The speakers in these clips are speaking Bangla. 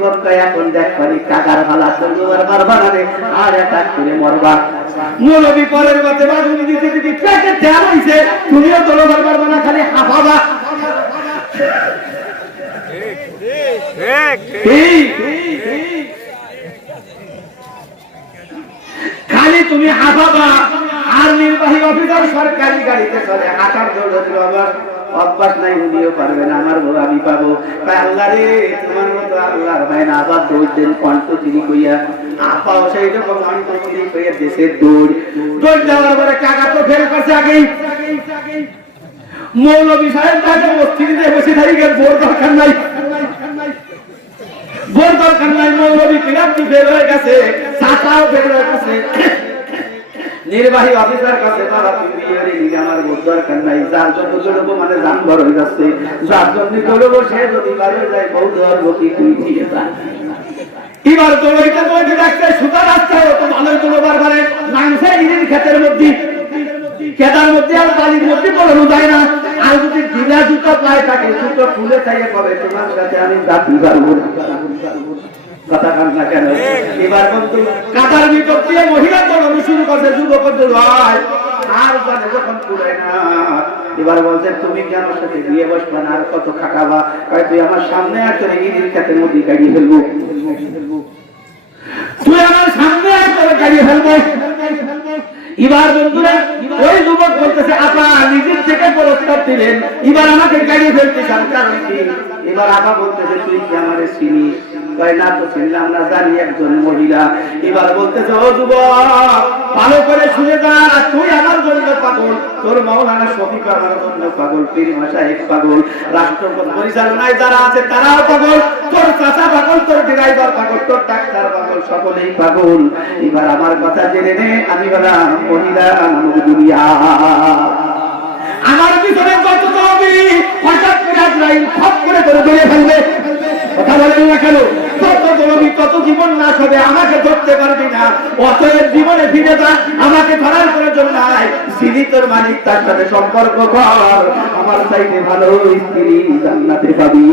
যুবককে এখন দেখবানি কাকার ভালা করবার মারবা না রে, আর অ্যাটাক করে মরবা। মৌলবী পরের মতে বাগুন দিতে দিতে পেটে তেল হইছে, তুমিও তলোয়ার মারবা না, খালি হাঁপাবা। খালি তুমি হাঁপাবা। আর নির্বাহী অফিসার সরকারি গাড়িতে চলে, হাঁটার দৌড় আবার অভ্যাস নাই, উনিও পারবে না, আমার বউ আমি পাবো। আল্লাহ রে, তোমার মতো আল্লাহর হয় না। আবার দৌড় দেন কণ্ঠ তিনি কইয়া আপাও সেই রকম কণ্ঠ তিনি কইয়া দেশের দৌড় দৌড় যাওয়ার পরে কাকা তো ফের কাছে আগেই মৌলবী সাহেব তাকে মসজিদে বসে থাকি, বোর দরকার নাই, বোর দরকার নাই। মৌলবী কিরামটি বের হয়ে গেছে, চাচাও বের হয়ে গেছে। নির্বাহী অফিসার কাছে তারা আমার বোধ দরকার নাই, যার জন্য চলবো মানে যান বড় হয়ে যাচ্ছে, যার জন্য চলবো সে যদি বাড়ি যায় বউ ধরব কি তুই দিয়ে যা। এবার দৌড়াইতে দৌড়াইতে দেখছে সুতা রাস্তায় তো ভালোই চলবার পারে নামছে ইরির ক্ষেতের মধ্যে, কেদার মধ্যে আর বালির মধ্যে পড়ানো যায় না। আর যদি ঢিলা জুতো পায় থাকে, জুতো খুলে থাকে কবে তোমার সাথে আমি জাতি পারবো না, কথা কান না কেন। এবার বলতো কাদার ভিতর দিয়ে মহিলা দৌড়ানো শুরু করছে, যুবক দৌড়ায় আর জানে যখন পুরায় না। এবার বলছে তুমি কি আমার সাথে বিয়ে বসবা না, আর কত খাটাবা, তুই আমার সামনে আসলে ইদির ক্ষেতের মধ্যে গাড়িয়ে ফেলবো, তুই আমার সামনে আসলে গাড়িয়ে ফেলবো। এবার বন্ধুরা ওই যুবক বলতেছে আপা নিজের থেকে পুরস্কার দিলেন, এবার আমাকে গাড়িয়ে ফেলতে চান, কারণ কি? এবার আপা বলতেছে তুই কি আমারে চিনিস? না তো চিনলাম না, জানি একজন মহিলা। এবার বলতেছে ও যুবক ভালো করে শুনে যা, তুই আমার জন্য পাগল, তোর মাওলানা শফিক আমার জন্য পাগল, পীর মাশায়েখ পাগল, রাষ্ট্র পরিচালনায় যারা আছে তারাও পাগল, তোর চাচা পাগল, তোর ড্রাইভার পাগল, তোর ডাক্তার পাগল, সকলেই পাগল। এবার আমার কথা জেনে নে, আমি বললাম মহিলা মানব দুনিয়া, আমার পিছনে যত যাবি হঠাৎ করে আজরাইল খপ করে ধরে ধরে ফেলবে। কথা বলেন না কেন? তত দলবি তত জীবন নাশ হবে, আমাকে ধরতে পারবি না। অতএব জীবনে ফিরে যা, আমাকে ধরার প্রয়োজন নাই। যিনি তোর মালিক তার সাথে সম্পর্ক কর, আমার চাইতে ভালো স্ত্রী জান্নাতে পাবি।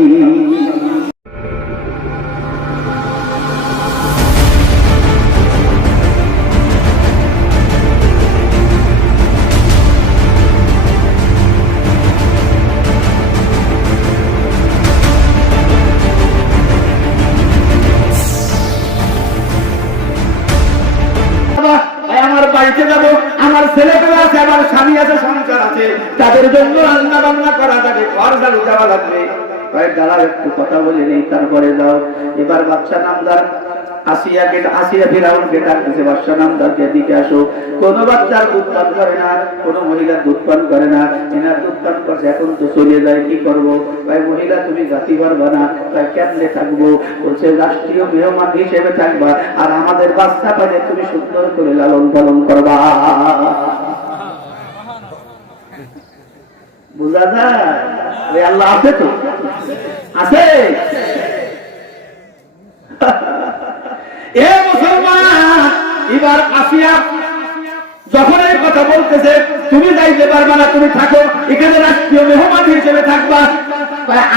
বাড়িতে যাবো, আমার ছেলে পেলে আছে, আমার স্বামী আছে, সংসার আছে, তাদের জন্য রান্না বান্না করা যাবে, ঘর ঝাড়ু দেওয়া লাগবে। দাঁড়াও একটু কথা বলে নেই, তারপরে যাও। এবার বাদশা নামদার আসিয়া ফিরাউনকে ডাকতেছে, বাদশা নামদারকে দিকে আসো। কোন বাচ্চার দুধ পান করে না, কোন মহিলার দুধ পান করে না, এনার দুধ পান করছে, এখন তো চলে যায়, কি করবো? ভাই মহিলা তুমি জাতি পারবা না, তাই কেমনে থাকবো? বলছে রাষ্ট্রীয় মেহমান হিসেবে থাকবা, আর আমাদের বাচ্চা পাইলে তুমি সুন্দর করে লালন পালন করবা। বুঝা যায়? আল্লাহ আছে তো, আছে। এ মুসলমান, এবার আসিয়া যখন এই কথা বলতেছে, তুমি যাইতে পারবা না, তুমি থাকো এখানে, রাষ্ট্রীয় মেহমান হিসেবে থাকবা।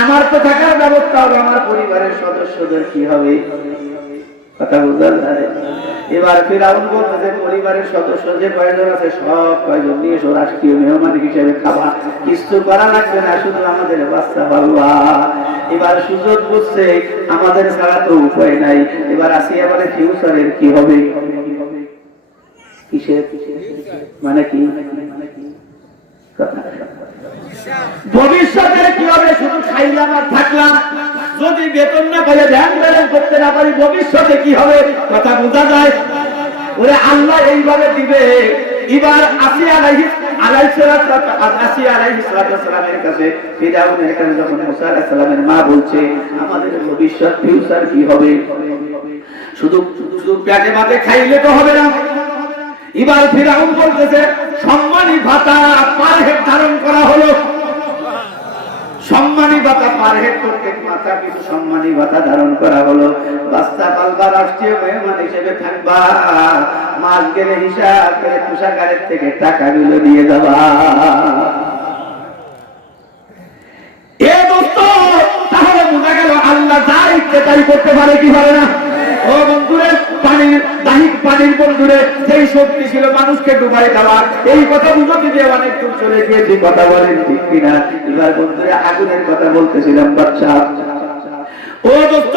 আমার তো থাকার ব্যবস্থা হবে, আমার পরিবারের সদস্যদের কি হবে? কথা বুঝা যায়? এবার ফিরাউন বলতেছে পরিবারের সদস্য যে কয়জন আছে সব কয়জন নিয়ে এসো, রাষ্ট্রীয় মেহমান হিসেবে খাবা, কিছু করা লাগবে না, শুধু আমাদের বাচ্চা পালবা। এবার সুযোগ বুঝছে আমাদের ছাড়া তো উপায় নাই। এবার আসি আমাদের ফিউচারের কি হবে, কিসের মানে কি ভবিষ্যতের কি হবে? শুধু খাইলাম আর থাকলাম, যদি বেতন না পাইলে ধ্যান ধারণ করতে না পারি, ভবিষ্যতে কি হবে? কথা বোঝা যায়? ওরে আল্লাহ এইভাবে দিবে। এবার আসিয়া আলাইহিস সালামের কাছে ফিরাউনের কাছে যখন মুসা আলাইহিস সালামের মা বলছে আমাদের ভবিষ্যৎ ফিউচার কি হবে, শুধু পেটে ভাতে খাইলে তো হবে না। এবার ফিরাউন বলতেছে সম্মানী ভাতা পার হেড ধারণ করা হলো, সম্মানী ভাতা পার হেড প্রত্যেক মাথা কিছু সম্মানী ভাতা ধারণ করা হলো। বাচ্চা পালবা, রাষ্ট্রীয় মেহমান হিসেবে থাকবা, মাস গেলে হিসাব করে কোষাগারের থেকে টাকাগুলো নিয়ে যাবা। তাহলে বোঝা গেল আল্লাহ যা ইচ্ছে কাটাকাটি করতে পারে কি পারে না? ও বন্ধুরে, পানির বন্ধুরে সেই শক্তি ছিল মানুষকে ডুবাই দেওয়া, এই কথা বুঝতে যে অনেক দূর চলে গিয়েছি, কথা বলেন ঠিক কিনা? এবার বন্ধুরে আগুনের কথা বলতেছিলাম বাচ্চা। ও দোস্ত,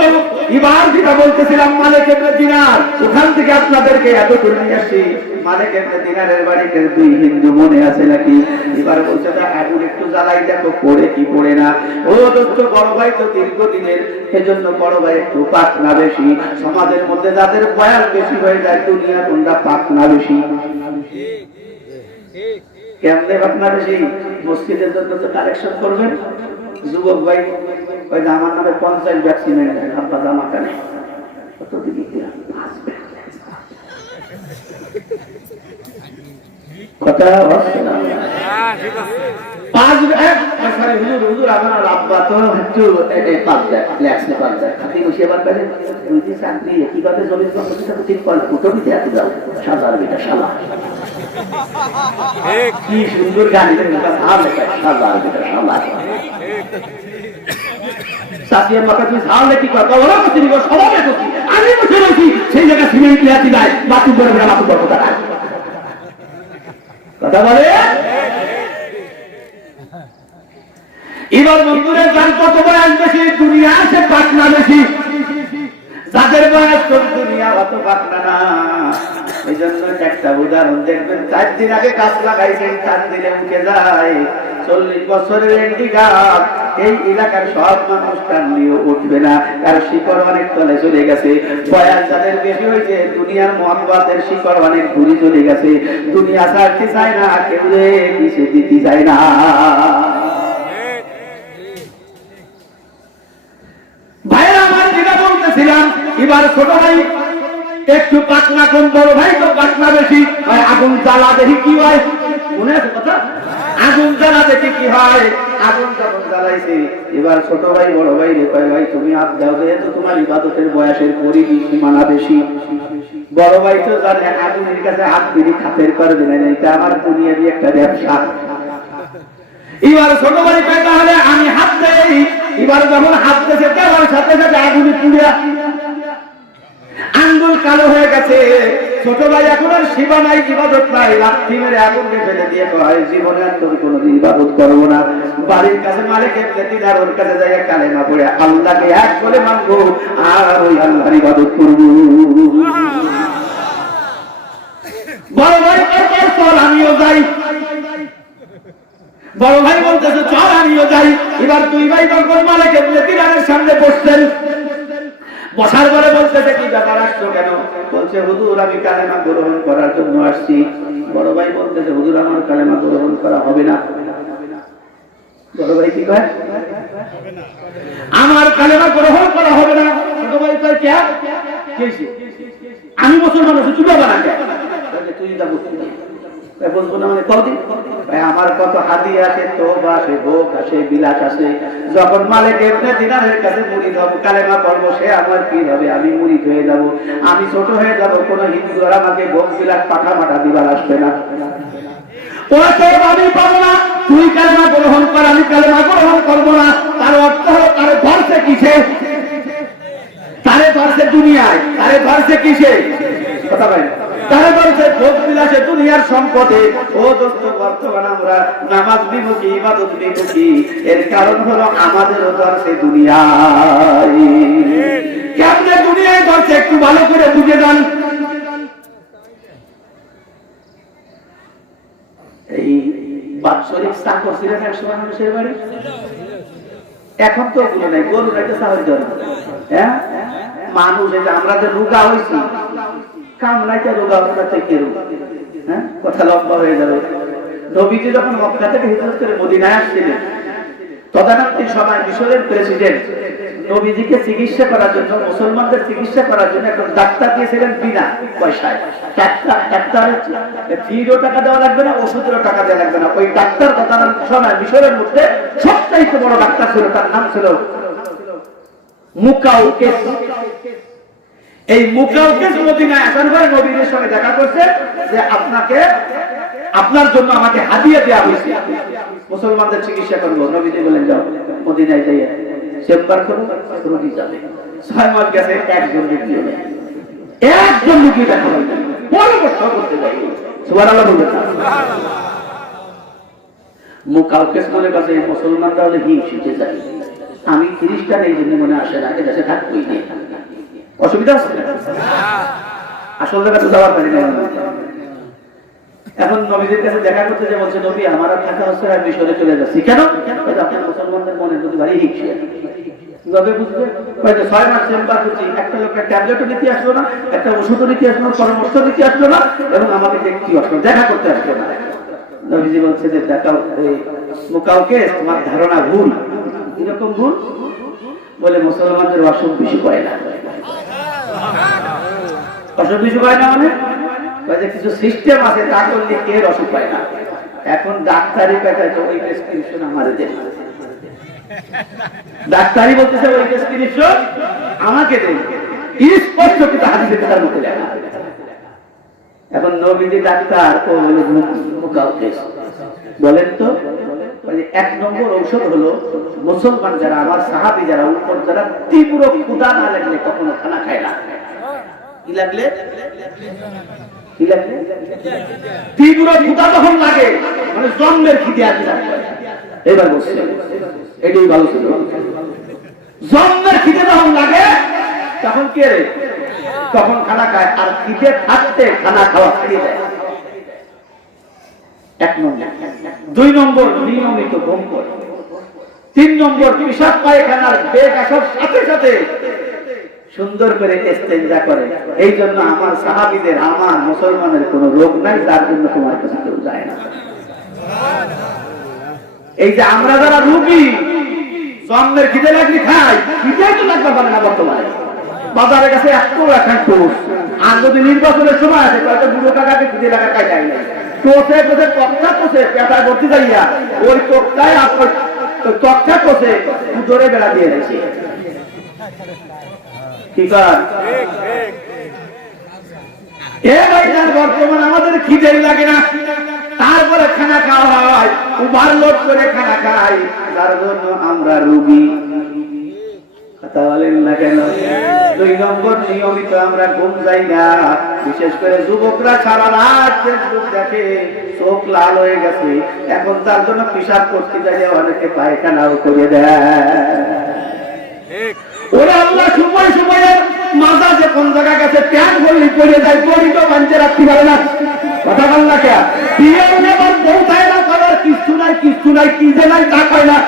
এবার যেটা বলতেছিলাম মালিক ইবনে দিনার, ওখান থেকে আপনাদেরকে এত করে নিয়ে আসছি। মালিক ইবনে দিনারের বাড়িতে দুই হিন্দু মনে আছে নাকি? এবার বলছে আগুন একটু জ্বালাই দেখো পড়ে কি পড়ে না। ও দোস্ত, বড় ভাই তো দীর্ঘদিনের, সেজন্য বড় ভাই একটু পাকনা বেশি। সমাজের মধ্যে যাদের বয়াস বেশি হয়ে যায়, দুনিয়া কোনটা পাকনা বেশি। কেমনে পাকনা বেশি? মসজিদের জন্য তো কালেকশন করবেন যুবক ভাই, ওই যে আমার নামে 50 ভ্যাকসিন আব্বা জামা কেন কত দিবি কথা হচ্ছে না। হুজুর আমার আব্বা তো একটু পাঁচ দেয়, খাতি বসে এবার পেলে দুই দিন চাকরি কিভাবে জমি ঠিক করে ফুটো দিতে এত যাও সাজার বিটা সালা কি সুন্দর গান, সাজার বিটা সালা সাথিয়ার মাথা তুই ঝাড়লে কি কথা ওরা করতে দিব সবাই করছি, আমি বসে রয়েছি সেই জায়গায় সিমেন্ট লেয়াতি দেয় বাতু করে বাতু করবো তারা কথা বলে। এবার বন্ধুরা, যার কত বয়স বেশি দুনিয়া সে পাকনা বেশি, যাদের বয়স কম দুনিয়া অত পাকনা না। এই জন্য একটা উদাহরণ দেখবেন, 4 দিন আগে গাছ লাগাইছেন, 4 দিনে উঠে যায় 40 বছরের হ্যান্ডিক্যাপ। এই এলাকার সব মানুষ টান দিয়ে উঠবে না, কারণ শিকড় অনেক তলে চলে গেছে। বয়স যাদের বেশি হয়েছে, দুনিয়ার মহাব্বতের শিকড় অনেক দূরে চলে গেছে, দুনিয়া ছাড়তে চায় না, কেউ দিতে দিতে চায় না। ভাইরা আমার যেটা বলতেছিলাম, এবার ছোট ভাই একটু পাকনা কম, বড় ভাই তো পাকনা বেশি। আগুন জ্বালা দেখি কি হয়, মনে আছে কথা? আগুন জ্বালা দেখি কি হয়। আগুন যখন জ্বালাইছে, এবার ছোট ভাই বড় ভাই রে কয়, ভাই তুমি হাত দাও, যেহেতু তোমার ইবাদতের বয়সের পরিধি সীমানা বেশি। বড় ভাই তো জানে আগুনের কাছে হাত দিলি খাতের করে দিলেন, এটা আমার দুনিয়ারই একটা ব্যবসা। এবার ছোট ভাই কয়, তাহলে আমি হাত দেই। এবার যখন হাত দিয়েছে, দেওয়ার সাথে সাথে আগুনে পুড়িয়া আঙ্গুল কালো হয়ে গেছে। ছোট ভাই এখন আর শিবা নাই, ইবাদত নাই, লাঠি মেরে আগুনকে ফেলে দিয়ে কয়, জীবনে আর তোর কোনোদিন ইবাদত করবো না। বাড়ির কাছে মালিক ইবনে দিনার, ওর কাছে যাই কালেমা পড়ে আল্লাহকে এক বলে মানবো, আর ওই আল্লাহর ইবাদত করবো। বড় ভাই চল আমিও যাই। বড় ভাই বলতেছে চল আমিও যাই। এবার দুই ভাই যখন মালিক ইবনে দিনারের সামনে বসছেন, বসার পরে বলতেছে কি ব্যাপার, আসছো কেন? বলছে হুজুর আমি কালেমা গ্রহণ করার জন্য আসছি। বড় ভাই বলতেছে হুজুর আমার কালেমা গ্রহণ করা হবে না। বড় ভাই কি কয়? আমার কালেমা গ্রহণ করা হবে না। ছোট ভাই কয় কে? আমি মুসলমান আছি, তুই বাবা না কে? তুই যাবো বলবো না মানে কদিন আমার কত হাদি আছে, তোবা আছে, ভোগ আছে, বিলাস আছে। যখন মালিক ইবনে দিনারের কাছে মুরিদ হব, কালেমা পড়বো, সে আমার কি হবে? আমি মুরিদ হয়ে যাব, আমি ছোট হয়ে যাব। কোন হিন্দু আর আমাকে ভোগ বিলাস পাঠা মাঠা দিবার আসবে না। আমি পাবো না, তুই কালেমা গ্রহণ কর, আমি কালেমা গ্রহণ করবো না। তার অর্থ হলো তারে ধরছে কিসে? তারে ধরছে দুনিয়ায়, তারে ধরছে কিসে? কথা বলেন। তারা বলছে ভোগ বিলাসে দুনিয়ার সম্পদে। ও দোস্ত, বর্তমান আমরা নামাজ বিমুখী, ইবাদত বিমুখী। এর কারণ হলো আমাদেরও ধরছে দুনিয়ায়। কেমনে দুনিয়ায় ধরছে একটু ভালো করে বুঝে যান। এই বাৎসরিক চাকর ছিলেন একসময় মানুষের বাড়ি, এখন তো ওগুলো নাই, গরু রাইতে চাকর জন্য। হ্যাঁ, মানুষ এই যে আমরা যে রোগা হয়েছি, কামনাইতে রোগা থেকে রোগা। হ্যাঁ, কথা লম্বা হয়ে যাবে। নবীজি যখন মক্কা থেকে হিজরত করে মদিনায় আসছিলেন, তদানীন্তন সময় মিশরের প্রেসিডেন্ট নবীজিকে চিকিৎসা করার জন্য, মুসলমানদের চিকিৎসা করার জন্য একজন ডাক্তার দিয়েছিলেন বিনা পয়সায়। ডাক্তারের ফিরও টাকা দেওয়া লাগবে না, ওষুধেরও টাকা দেওয়া লাগবে না। ওই ডাক্তার তদানীন্তন সময় মিশরের মধ্যে সবচাইতে বড় ডাক্তার ছিল, তার নাম ছিল মুকাউকেস। এই মুকাউকেস মদিনায় আসার পরে নবীর সঙ্গে দেখা করছে যে আপনাকে, আপনার জন্য আমাকে হাদিয়া দেওয়া হয়েছে, মুসলমানদের চিকিৎসা করবো। নবীজি বলেন যাও মদিনায় যাইয়া চেম্বার করো, রোগী যাবে। 6 মাস গেছে, একজন রোগী নেই, একজন রোগী দেখা হয় না। পরামর্শ করতে যাই, সুবহানাল্লাহ বলবেন না? মুকাউকেস মনে করছে মুসলমানরা হলে হিংসিতে যায়, আমি খ্রিস্টান এই জন্য মনে আসে না, এদেশে থাকবই নেই, অসুবিধা আছে না? আসল জায়গা তো যাওয়ার পারি না। এখন নবীদের কাছে দেখা করতে যে বলছে, নবী আমার আর থাকা হচ্ছে, আর মিশরে চলে যাচ্ছি। কেন? আপনার মুসলমানদের মনের প্রতি ভারী হিংসা। কিভাবে বুঝবে? 6 মাস চেম্বার করছি, একটা লোক ট্যাবলেটও নিতে আসলো না, একটা ওষুধও নিতে আসলো না, পরামর্শ নিতে আসলো না, এবং আমাকে দেখতে আসলো, দেখা করতে আসলো না। নবীজি বলছে যে দেখাও মুকাউকে, তোমার ধারণা ভুল। কিরকম ভুল? বলে মুসলমানদের অসুখ বেশি করে না। অসুখ বেশি পায় না মানে কিছু সিস্টেম আছে, তা করলে কে অসুখ পায় না। এখন ডাক্তারি পেটায় তো ওই প্রেসক্রিপশন আমাদের দেন, ডাক্তারি বলতেছে ওই প্রেসক্রিপশন আমাকে দেন, স্পষ্ট কিন্তু হাদিসে তার মধ্যে লেখা। এখন নবীজি ডাক্তার ও হলো মুকাউকেস। বলেন তো, 1 নম্বর ঔষধ হলো মুসলমান যারা, আমার সাহাবী যারা, উপর যারা তীব্র ক্ষুধা না লাগলে কখনো খানা খায় না। কি লাগলে? কি লাগলে? তীব্র ক্ষুধা যখন লাগে, মানে জন্মের খিদে আর কি লাগবে। এবার বলছি, এটাই ভালো ছিল। জন্মের খিদে যখন লাগে তখন কে রে? তখন খানা খায়, আর খিদে থাকতে খানা খাওয়া ছেড়ে দেয়। 1 নম্বর। 2 নম্বর, নিয়মিত ঘুম করে। 3 নম্বর, পেশাব পায়খানার বেগ আসার সাথে সাথে সুন্দর করে ইস্তেঞ্জা করে। এই জন্য আমার সাহাবীদের, আমার মুসলমানের কোনো রোগ নাই, তার জন্য তোমার কাছে কেউ যায় না। এই যে আমরা যারা রোগী, জন্মের খিদে লাগলে খাই, খিদেই তো লাগবে পারে না বর্তমানে। বাজারের কাছে এখন টোস, আর যদি নির্বাচনের সময় আছে তাহলে বুড়ো কাকাকে খিদে লাগা খাই যায় না। টোসে টোসে তক্তা টোসে পেটায় ভর্তি যাইয়া ওই তক্তায় আপনার তক্তা টোসে ধরে বেড়া দিয়ে দিয়েছে। ঠিক আছে, বর্তমান আমাদের খিদেই লাগে না, তারপরে খানা খাওয়া হয়, ওভারলোড করে খানা খাই, যার জন্য আমরা রোগী। কথা বলেন না কেন? 2 নম্বর, নিয়মিত আমরা ঘুম যাই না। বিশেষ করে যুবকরা সারা রাত ফেসবুক দেখে, চোখ লাল হয়ে গেছে। এখন তার জন্য পেশাব করতে যাইলে অনেকে পায়খানাও করে দেয়। ওরা আল্লাহ সময় সময়ে মাজা যে কোন জায়গা গেছে, প্যান্ট বললি পড়ে যায়, বড়ি তো বাঞ্চে রাখতে পারে না। কথা বল না কে? বিয়ে নেবার বউ চায় না, করার কিচ্ছু নাই, কিচ্ছু নাই, কি যে নাই তা কয় না।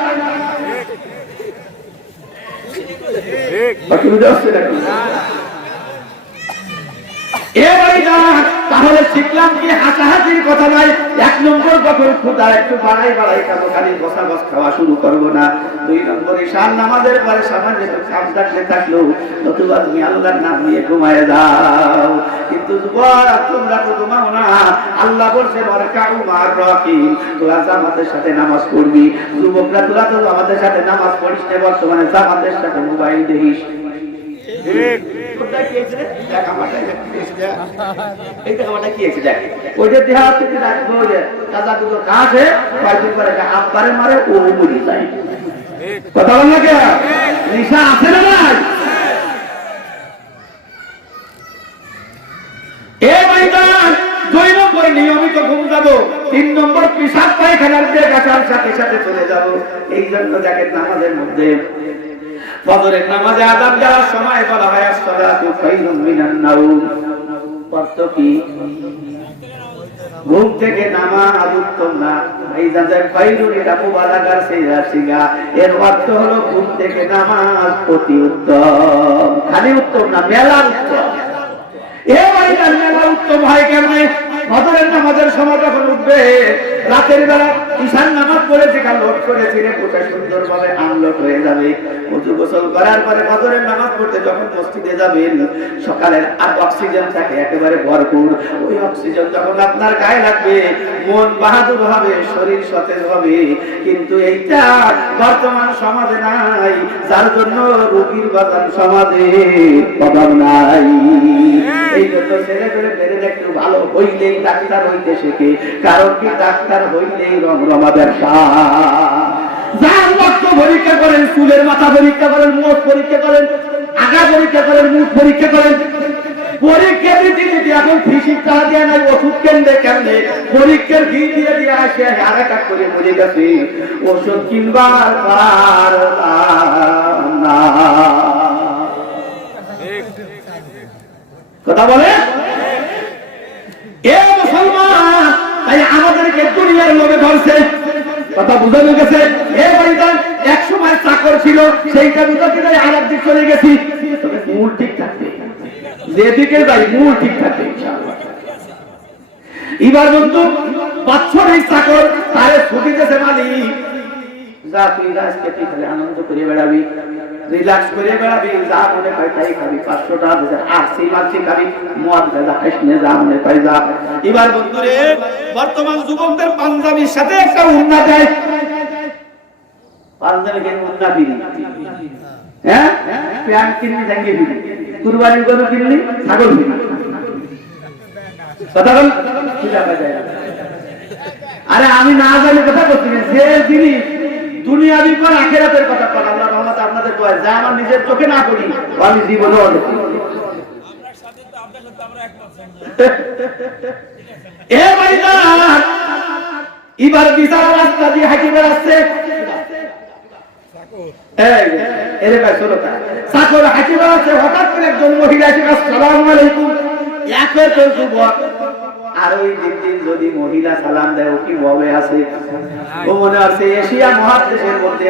তাহলে শিখলাম কি হাসাহাসির কথা নাই। 1 নম্বর, যখন ক্ষুধা একটু বাড়াই বাড়াই খাবো, খালি বসা বস খাওয়া শুরু করবো না। 2 নম্বর, ঈশান নামাজের পরে সামান্য কাম থাকলে থাকলেও নতুবা তুমি আল্লাহর নাম নিয়ে ঘুমায় যাও। কিন্তু তোমরা তো ঘুমাও না, আল্লাহ বলছে তোরা জামাতের সাথে নামাজ পড়বি। যুবকরা তোরা তো আমাদের সাথে নামাজ পড়িস না, বর্তমানে জামাতের সাথে মোবাইল দেখিস। কথা বল না কে? নিশা আছে না নাই? নিয়মিত ঘুম যাবো। 3 নম্বর, পেশাব পায়খানার বেগ আসার সাথে সাথে চলে যাবো। এই জন্য দেখেন নামাজের মধ্যে ফজরের নামাজে আযান দেওয়ার সময় বলা হয় as-সালাতু খায়রুম মিনান নাওম। অর্থ কি? ঘুম থেকে নামাজ উত্তম না। এই যে খায়রুন, এটা মুবালাগার সিগা। এর অর্থ হলো ঘুম থেকে নামাজ অতি উত্তম। খালি উত্তম না, মেলা উত্তম। এই ভাইটার মেলা উত্তম হয় কেমনে? ফজরের নামাজের সময় যখন উঠবে, রাতের বেলা ঈশান নামাজ পড়ে যেখানে লোড করে ছিঁড়ে পোষা সুন্দরভাবে আনলোড হয়ে যাবে। ওযু গোসল করার পরে ফজরের নামাজ পড়তে যখন মসজিদে যাবেন, সকালের আর অক্সিজেন থাকে একেবারে ভরপুর। ওই অক্সিজেন যখন আপনার গায়ে লাগবে, মন বাহাদুর হবে, শরীর সতেজ হবে। কিন্তু এইটা বর্তমান সমাজে নাই, যার জন্য রোগীর বাজান সমাজে অভাব নাই। এই জন্য ছেলে করে বেড়ে একটু ভালো হইলেই ডাক্তার হইতে শেখে। কারণ কি? ডাক্তার হইলেই রমরমা ব্যবসা। যার রক্ত পরীক্ষা করেন, চুলের মাথা পরীক্ষা করেন, মুখ পরীক্ষা করেন, আগা পরীক্ষা করেন, মুখ পরীক্ষা করেন। পরীক্ষা দিতে দিতে এখন ফিসির টাকা দিয়ে নাই, ওষুধ কেন্দ্রে কেন্দ্রে পরীক্ষার ফি দিয়ে দিয়ে আসে আর এক করে মরে গেছে। ওষুধ কিনবার না কথা বলে এ মুসলমান, তাই আমাদেরকে দুনিয়ার লোভে ধরছে। কথা বুঝানো গেছে। এ বাড়িটা এক সময় চাকর ছিল, সেইটা বুঝতে যাই আর একদিক চলে গেছি। তবে মূল ঠিক থাকবে, যেদিকে যাই মূল ঠিক থাকবে ইনশাআল্লাহ। এবার বন্ধু বাৎসরিক চাকর তারে ছুটি দিয়েছে মালিক, যা তুই আজকে তুই খালি আনন্দ করে বেড়াবি, রিল্যাক্স করে বেড়াবি, যা মনে হয় তাই খাবি, 500 টাকা আসছি মারছি খাবি, মদ গাঁজা খাইস নে, যা মনে পাই যা। এবার বন্ধুরে বর্তমান যুবকদের পাঞ্জাবির সাথে একটা উন্না দেয়, পাঞ্জাবি কেন উন্না বিড়ি, হ্যাঁ প্যান্ট কিনলি জাঙ্গি বিড়ি, কুরবানির গরু কিনলি ছাগল বিড়ি, কথা বল পূজা পাওয়া যায়। আরে আমি না জানি কথা বলছি, যে জিনিস দুনিয়াবি কোন আখিরাতের কথা বল, আল্লাহ রহমত আপনাদের দোয়া, যা আমার নিজের চোখে না করি আমি জীবনে অনেক এ ভাইরা এবার বিচার রাস্তা দিয়ে হাঁটি বেড়াচ্ছে, এরে ভাই ষোলোটা চাকর হাঁটি বেড়াচ্ছে, হঠাৎ করে একজন মহিলা এসে আসসালামু আলাইকুম, একের তো যুবক। আর ওই দিন যদি মহিলা সালাম দেয় ও কি ভাবে আছে, ও মনে আছে এশিয়া মহাদেশের মধ্যে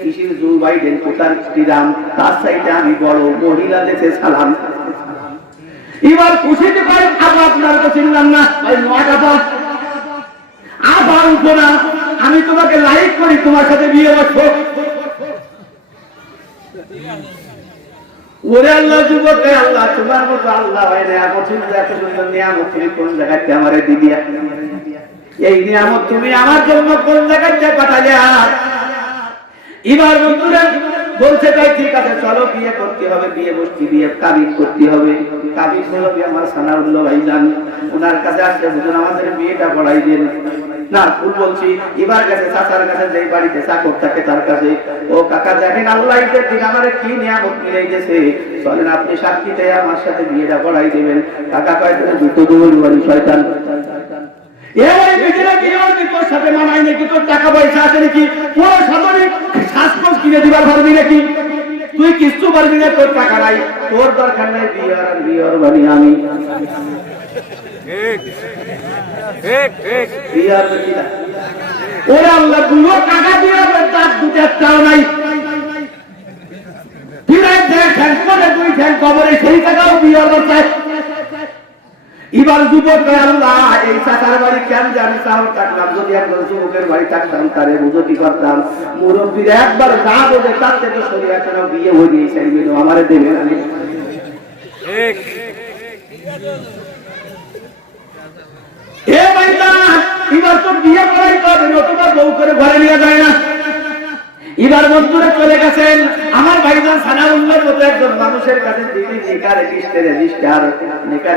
কৃষির জো বাইডেন কোথার শ্রীরাম, তার চাইতে আমি বড়, মহিলা দেশে সালাম। এবার খুশিতে পারেন আপনার তো চিনলাম না, ওই নয়টা পথ আবার উঠো না, আমি তোমাকে লাইক করি, তোমার সাথে বিয়ে বসবো। ওরে আল্লাহ যুবক, আল্লাহ তোমার মতো আল্লাহ হয় না, এত সুন্দর নিয়ামত তুমি কোন জায়গাতে আমারে দিদিয়া, এই নিয়ামত তুমি আমার জন্য কোন জায়গাতে পাঠালে। এবার বন্ধুরা বলছে তাই ঠিক আছে চলো বিয়ে করতে হবে, বিয়ে বসছি, বিয়ে কাবিন করতে হবে। কাবিন হলো আমার সানাউল্লাহ ভাইজান, ওনার কাছে আসছে হুজুর আমাদের বিয়েটা পড়াই দিন। না ভুল বলছি, এবার গেছে চাচার কাছে, যেই বাড়িতে চাকর থাকে তার কাছে। ও কাকা দেখেন আল্লাহ ঈদের দিন আমারে কি নিয়ামত মিলাই দিয়েছে, চলেন আপনি সাক্ষীতে আমার সাথে বিয়েটা পড়াই দেবেন। কাকা কয় তুমি জুতো দৌড় বাড়ি শয়তান, এবারে বিয়েটা কি হবে তোর সাথে মানাই নাকি, তোর টাকা পয়সা আছে নাকি, পুরো সাধারণ শ্বাসকোষ কিনে দিবার পারবি নাকি, তুই কিছু পারবি না, তোর টাকা নাই, তোর দরকার নাই বিয়ার বাড়ি আমি ওরা আল্লাহ দুটো টাকা দিয়ে তার দুটো একটাও নাই, দুই ঠ্যাং কবরে সেই টাকাও বিয়ার চাই। এবার যুবক আল্লাহ এই চাচার বাড়ি কেন জানি চাও থাকলাম, যদি একজন যুবকের বাড়ি থাকতাম তারে বুঝতি করতাম, মুরব্বীর একবার যা বোঝে তার থেকে সরে এখন বিয়ে হয়ে গিয়েছে আমার দেবে না। এবার তো বিয়ে করাই করবে, নতুবা বউ করে ঘরে নিয়ে যায় না। এবার বন্ধুরা চলে গেছেন আমার ভাইজান সানাউল্লাহর মতো একজন মানুষের কাছে, তিনি নিকা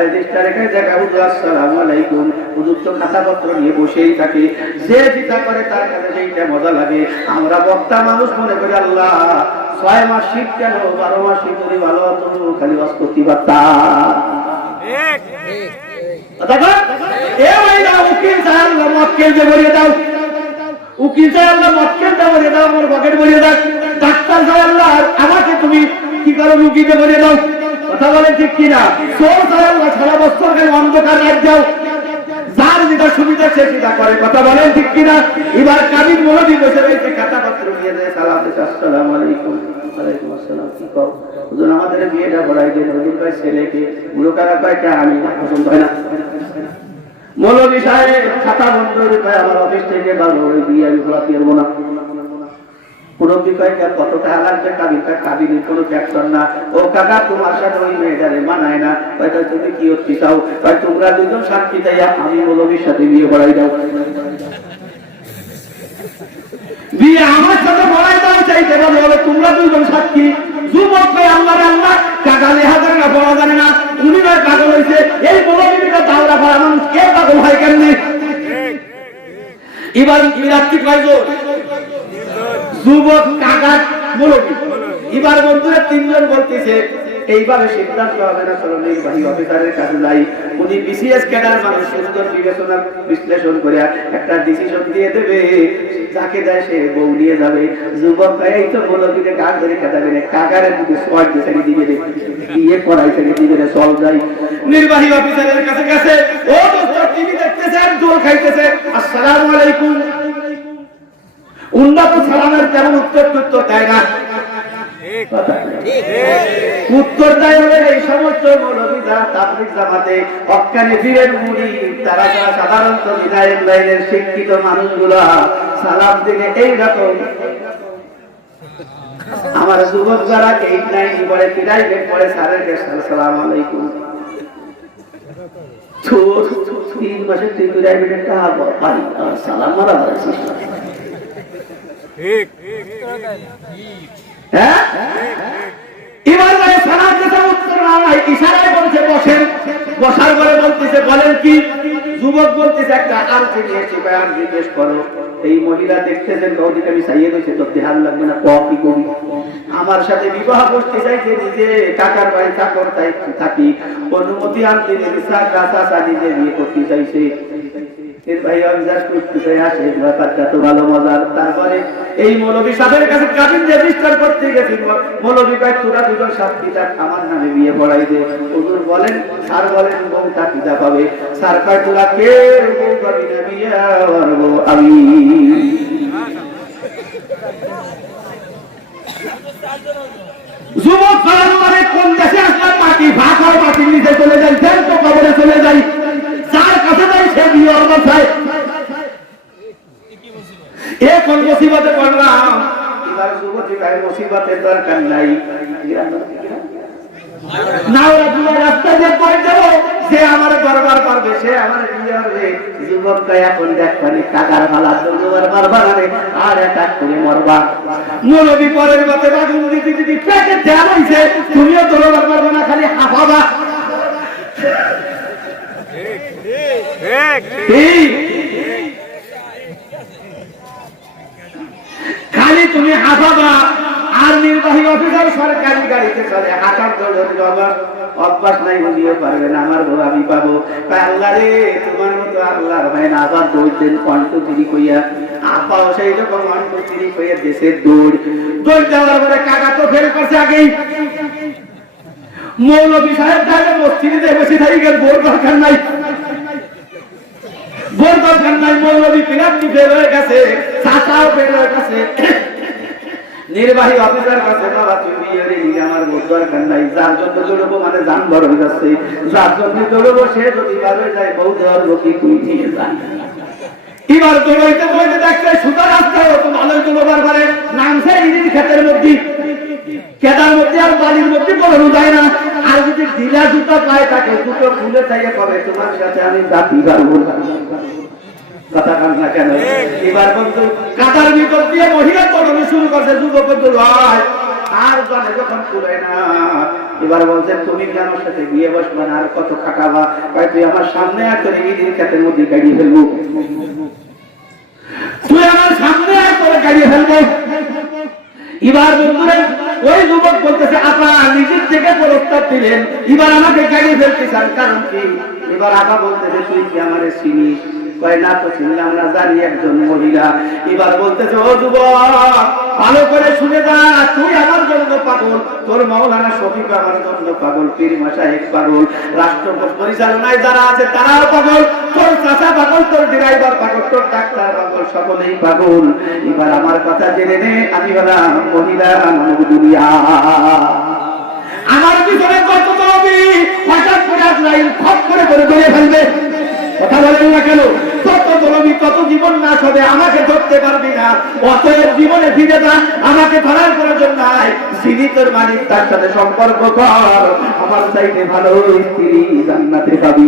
রেজিস্টার এখানে দেখা হুজুর আসসালামু আলাইকুম, হুজুর তো খাতাপত্র নিয়ে বসেই থাকে, যে যেটা করে তার কাছে সেইটা মজা লাগে। আমরা বক্তা মানুষ মনে করি আল্লাহ 6 মাস শীত কেন 12 মাস শীত যদি ভালো হতো খালি বাস করতে পারতাম। দেখো এ ভাইরা উকিল সাহেব মক্কেল যে বলিয়ে দাও, উকিল সাহেব আল্লাহ মক্কেলটা বলিয়ে দাও, আমার পকেট বলিয়ে দাও, ডাক্তার সাহেব আল্লাহ আমাকে তুমি কি করো রুগীকে বলিয়ে দাও, কথা বলে ঠিক কিনা, চোর সাহেব আল্লাহ সারা বছর খালি অন্ধকার রাত যাও, যার যেটা সুবিধা সে সেটা করে, কথা বলেন ঠিক কিনা। এবার কাবিন মৌলবি বসে রয়েছে, খাতা পত্র নিয়ে যায়, সালাম দিতে আসসালামু আলাইকুম, ওয়ালাইকুম আসসালাম, কি কও হুজুর আমাদের বিয়েটা পড়াই দেন, হুজুর ভাই ছেলেকে, বুড়ো কারা কয় কে আমি পছন্দ হয় না। মৌলবি সাহেব খাতা বন্ধ করে আমার অফিস থেকে ভালো ওই বিয়ে আমি ঘোরাতে পারবো না। মুরব্বী কয় কত টাকা লাগবে, কাবিনের কোনো ফ্যাকশন না। ও কাকা তোমার সাথে ওই মেয়েটারে মানায় না, হয়তো তুমি কি হতে চাও, হয় তোমরা দুজন সাক্ষী চাইয়া আমি মৌলবীর সাথে বিয়ে পড়াই দাও, বিয়ে আমার সাথে পড়াই দাও চাইতে বলে তোমরা দুজন সাক্ষী। যুবক ভাই আল্লাহ আল্লাহ কাকা লেহা জানে না, পড়া জানে না, উনি নয় পাগল হয়েছে, এই মৌলবীটা দাওরা পড়া মানুষ কে পাগল হয় কেমনি। এবার রাত্রি কয়জন যুবক কাকা মুরব্বী। এবার বন্ধুরা তিনজন বলতেছে এইভাবে সিদ্ধান্ত হবে না, চলো নির্বাহী অফিসারের কাছে যাই। উনি বিসিএস ক্যাডার মানুষ, সুন্দর বিবেচনা বিশ্লেষণ করে একটা ডিসিশন দিয়ে দেবে, যাকে দেয় সে বউ নিয়ে যাবে। যুবক এই তো মুরব্বীকে গান ধরে খেতাবে রে, কাকারের যদি শর্ট দিয়ে দিবে রে, বিয়ে করাই থেকে দিবে রে, চল যাই। নির্বাহী অফিসারের কাছে গেছে, ও দোস্ত টিভি দেখতেছেন, জোর খাইতেছে, আসসালামু আলাইকুম। উন্নত সালামের তেমন উত্তর দেয় না, উত্তর দেয় হলে এই সমস্ত মৌলবী যারা তাবলীগ জামাতে হক্কানি পীরের মুরিদ, তারা যারা সাধারণত বিদায়ের লাইনের শিক্ষিত মানুষগুলা সালাম দিলে এইরকম। আমার যুবক যারা 8-9 পড়ে, প্রাইভেট পড়ে, স্যারের কাছে আসসালামু আলাইকুম। 3 মাসের তুই প্রাইভেটের টাকা পাই, সালাম মারা হয়েছিস। হ্যাঁ, এবার সালাম দিতে উত্তর নাই, ইশারায় বলছে বসেন। বসার পরে বলতেছে বলেন কি? যুবক বলতেছে একটা আরজি নিয়েছি, আর জিজ্ঞেস করো। এই মহিলা দেখতেছেন ওদিকে আমি চাইয়ে গেছি, তোর ধ্যান লাগবে না, কি করি? আমার সাথে বিবাহ করতে চাইছে, নিজে কাকার বাড়ি চাকর তাই থাকি, অনুমতি আনতে নিজে বিয়ে করতে চাইছে। ভাই করতে আসে, ব্যাপারটা তো ভালো মজার। তারপরে এই মৌলবী সাহেবের কাছে কাবিন রেজিস্টার করতে গেছি, মৌলবী কয় তোরা দুজন সাথীটা আমার নামে বিয়ে পড়াই দে। হুজুর বলেন, স্যার বলেন বউটা পিতা পাবে। স্যার কয় তোরা কে বউ পাবি না, বিয়ে করবো আমি। যুবক মানে কোন দেশে আসলাম, মাটি ভাগ হয়, মাটির নিচে চলে যাই, দেন তো কবরে চলে যাই, যার কাছে যাই সে বিয়ে অবস্থায়। এখন মুসিবতে পড়লাম। এবার যুবতী ভাই মুসিবতের দরকার নাই, রাস্তা দিয়ে পড়ে যাবো, সে আমার দরবার পারবে, সে আমার বিয়ে হবে। যুবকটা এখন দেখবানি কাকার ভালা দরবার পারবা না, আর অ্যাটাক করে মরবা। মৌলবী পরের মতে বাগুন দিদি দিদি পেটে দেয়া হইছে, তুমিও দরবার পারবে না, খালি হাফাবা। খালি তুমি হাফাবা। আর নির্বাহী অফিসার সরকারি গাড়িতে চলে, হাঁটার দৌড় অভ্যাস নাই, বুঝিয়ে পারবে না। আমার বউ আমি পাবো। আল্লাহ রে, তোমার মতো আল্লাহ ভাই না, আবার দৌড়তেন কণ্ঠগিরি কইয়া, আপাও সেই রকম কণ্ঠগিরি কইয়া দেশের দৌড় যাওয়ার পরে কাকা তো ফেল করছে আগেই। মৌলবী সাহেব তাহলে মসজিদে বসে থাকি গেল, বোর দরকার নাই, বোর দরকার নাই। মৌলবী পিরাতি ফেল হয়ে গেছে, চাচাও ফেল হয়ে গেছে। নির্বাহী অফিসার কাছে বাবা তুই বিয়ে দিবি, আমার বোর দরকার নাই। যার জন্য দৌড়বো মানে যান বড় হয়ে যাচ্ছে, যার জন্য দৌড়বো সে যদি বার হয়ে যায়, বউ ধরবো কি তুই নিয়ে যান। এবার দৌড়াইতে দৌড়াইতে দেখছে সুতা রাস্তায় তো ভালোই দৌড়বার পারে, নামছে ইরির ক্ষেতের মধ্যে, কেদার মধ্যে আর বালির মধ্যে পড়ানো যায় না। আর যদি ঢিলা জুতা পায় তাকে দুটো খুলে চাইয়ে পাবে, তোমার সাথে আমি জাতি পারবো না। কথা কান না কেন? এবার বন্ধু কাদার ভিতর দিয়ে মহিলা দৌড়ানো শুরু করছে, যুবক দৌড়ায় আর জানে যখন খুলে না। এবার বলছে তুমি কি আমার সাথে বিয়ে বসবে না, আর কত খাটাবা? কয় তুই আমার সামনে আর তোর ইরির ক্ষেতের মধ্যে গাড়ি ফেলবো, তুই আমার সামনে আর তোর গাড়ি ফেলবো। এবার বন্ধুরা ওই যুবক বলতেছে আপা নিজের থেকে প্রস্তাব দিলেন, এবার আমাকে গাড়ি ফেলতে চান, কারণ কি? এবার আপা বলতেছে তুই কি আমারে চিনিস? কয় না তো চিনলাম না, জানি একজন মহিলা। এবার বলতেছে ও যুবক ভালো করে শুনে যা, তুই আমার জন্য পাগল, তোর মাওলানা শফিক আমার জন্য পাগল, পীর মাশায়েখ পাগল, রাষ্ট্র পরিচালনায় যারা আছে তারাও পাগল, তোর চাচা পাগল, তোর ড্রাইভার পাগল, তোর ডাক্তার পাগল, সকলেই পাগল। এবার আমার কথা জেনে নে, আমি হলাম মহিলা মানব দুনিয়া। আমার পিছনে কত নবী হঠাৎ করে আজরাইল খপ করে ধরে ফেলবে। কথা বলেন না কেন? কত নবী কত জীবন নাশ হবে, আমাকে ধরতে পারবি না। অতএব জীবনে ফিরে যা, আমাকে ধরার প্রয়োজন নাই। যিনি তোর মালিক তার সাথে সম্পর্ক কর, আমার চাইতে ভালো স্ত্রী জান্নাতে পাবি।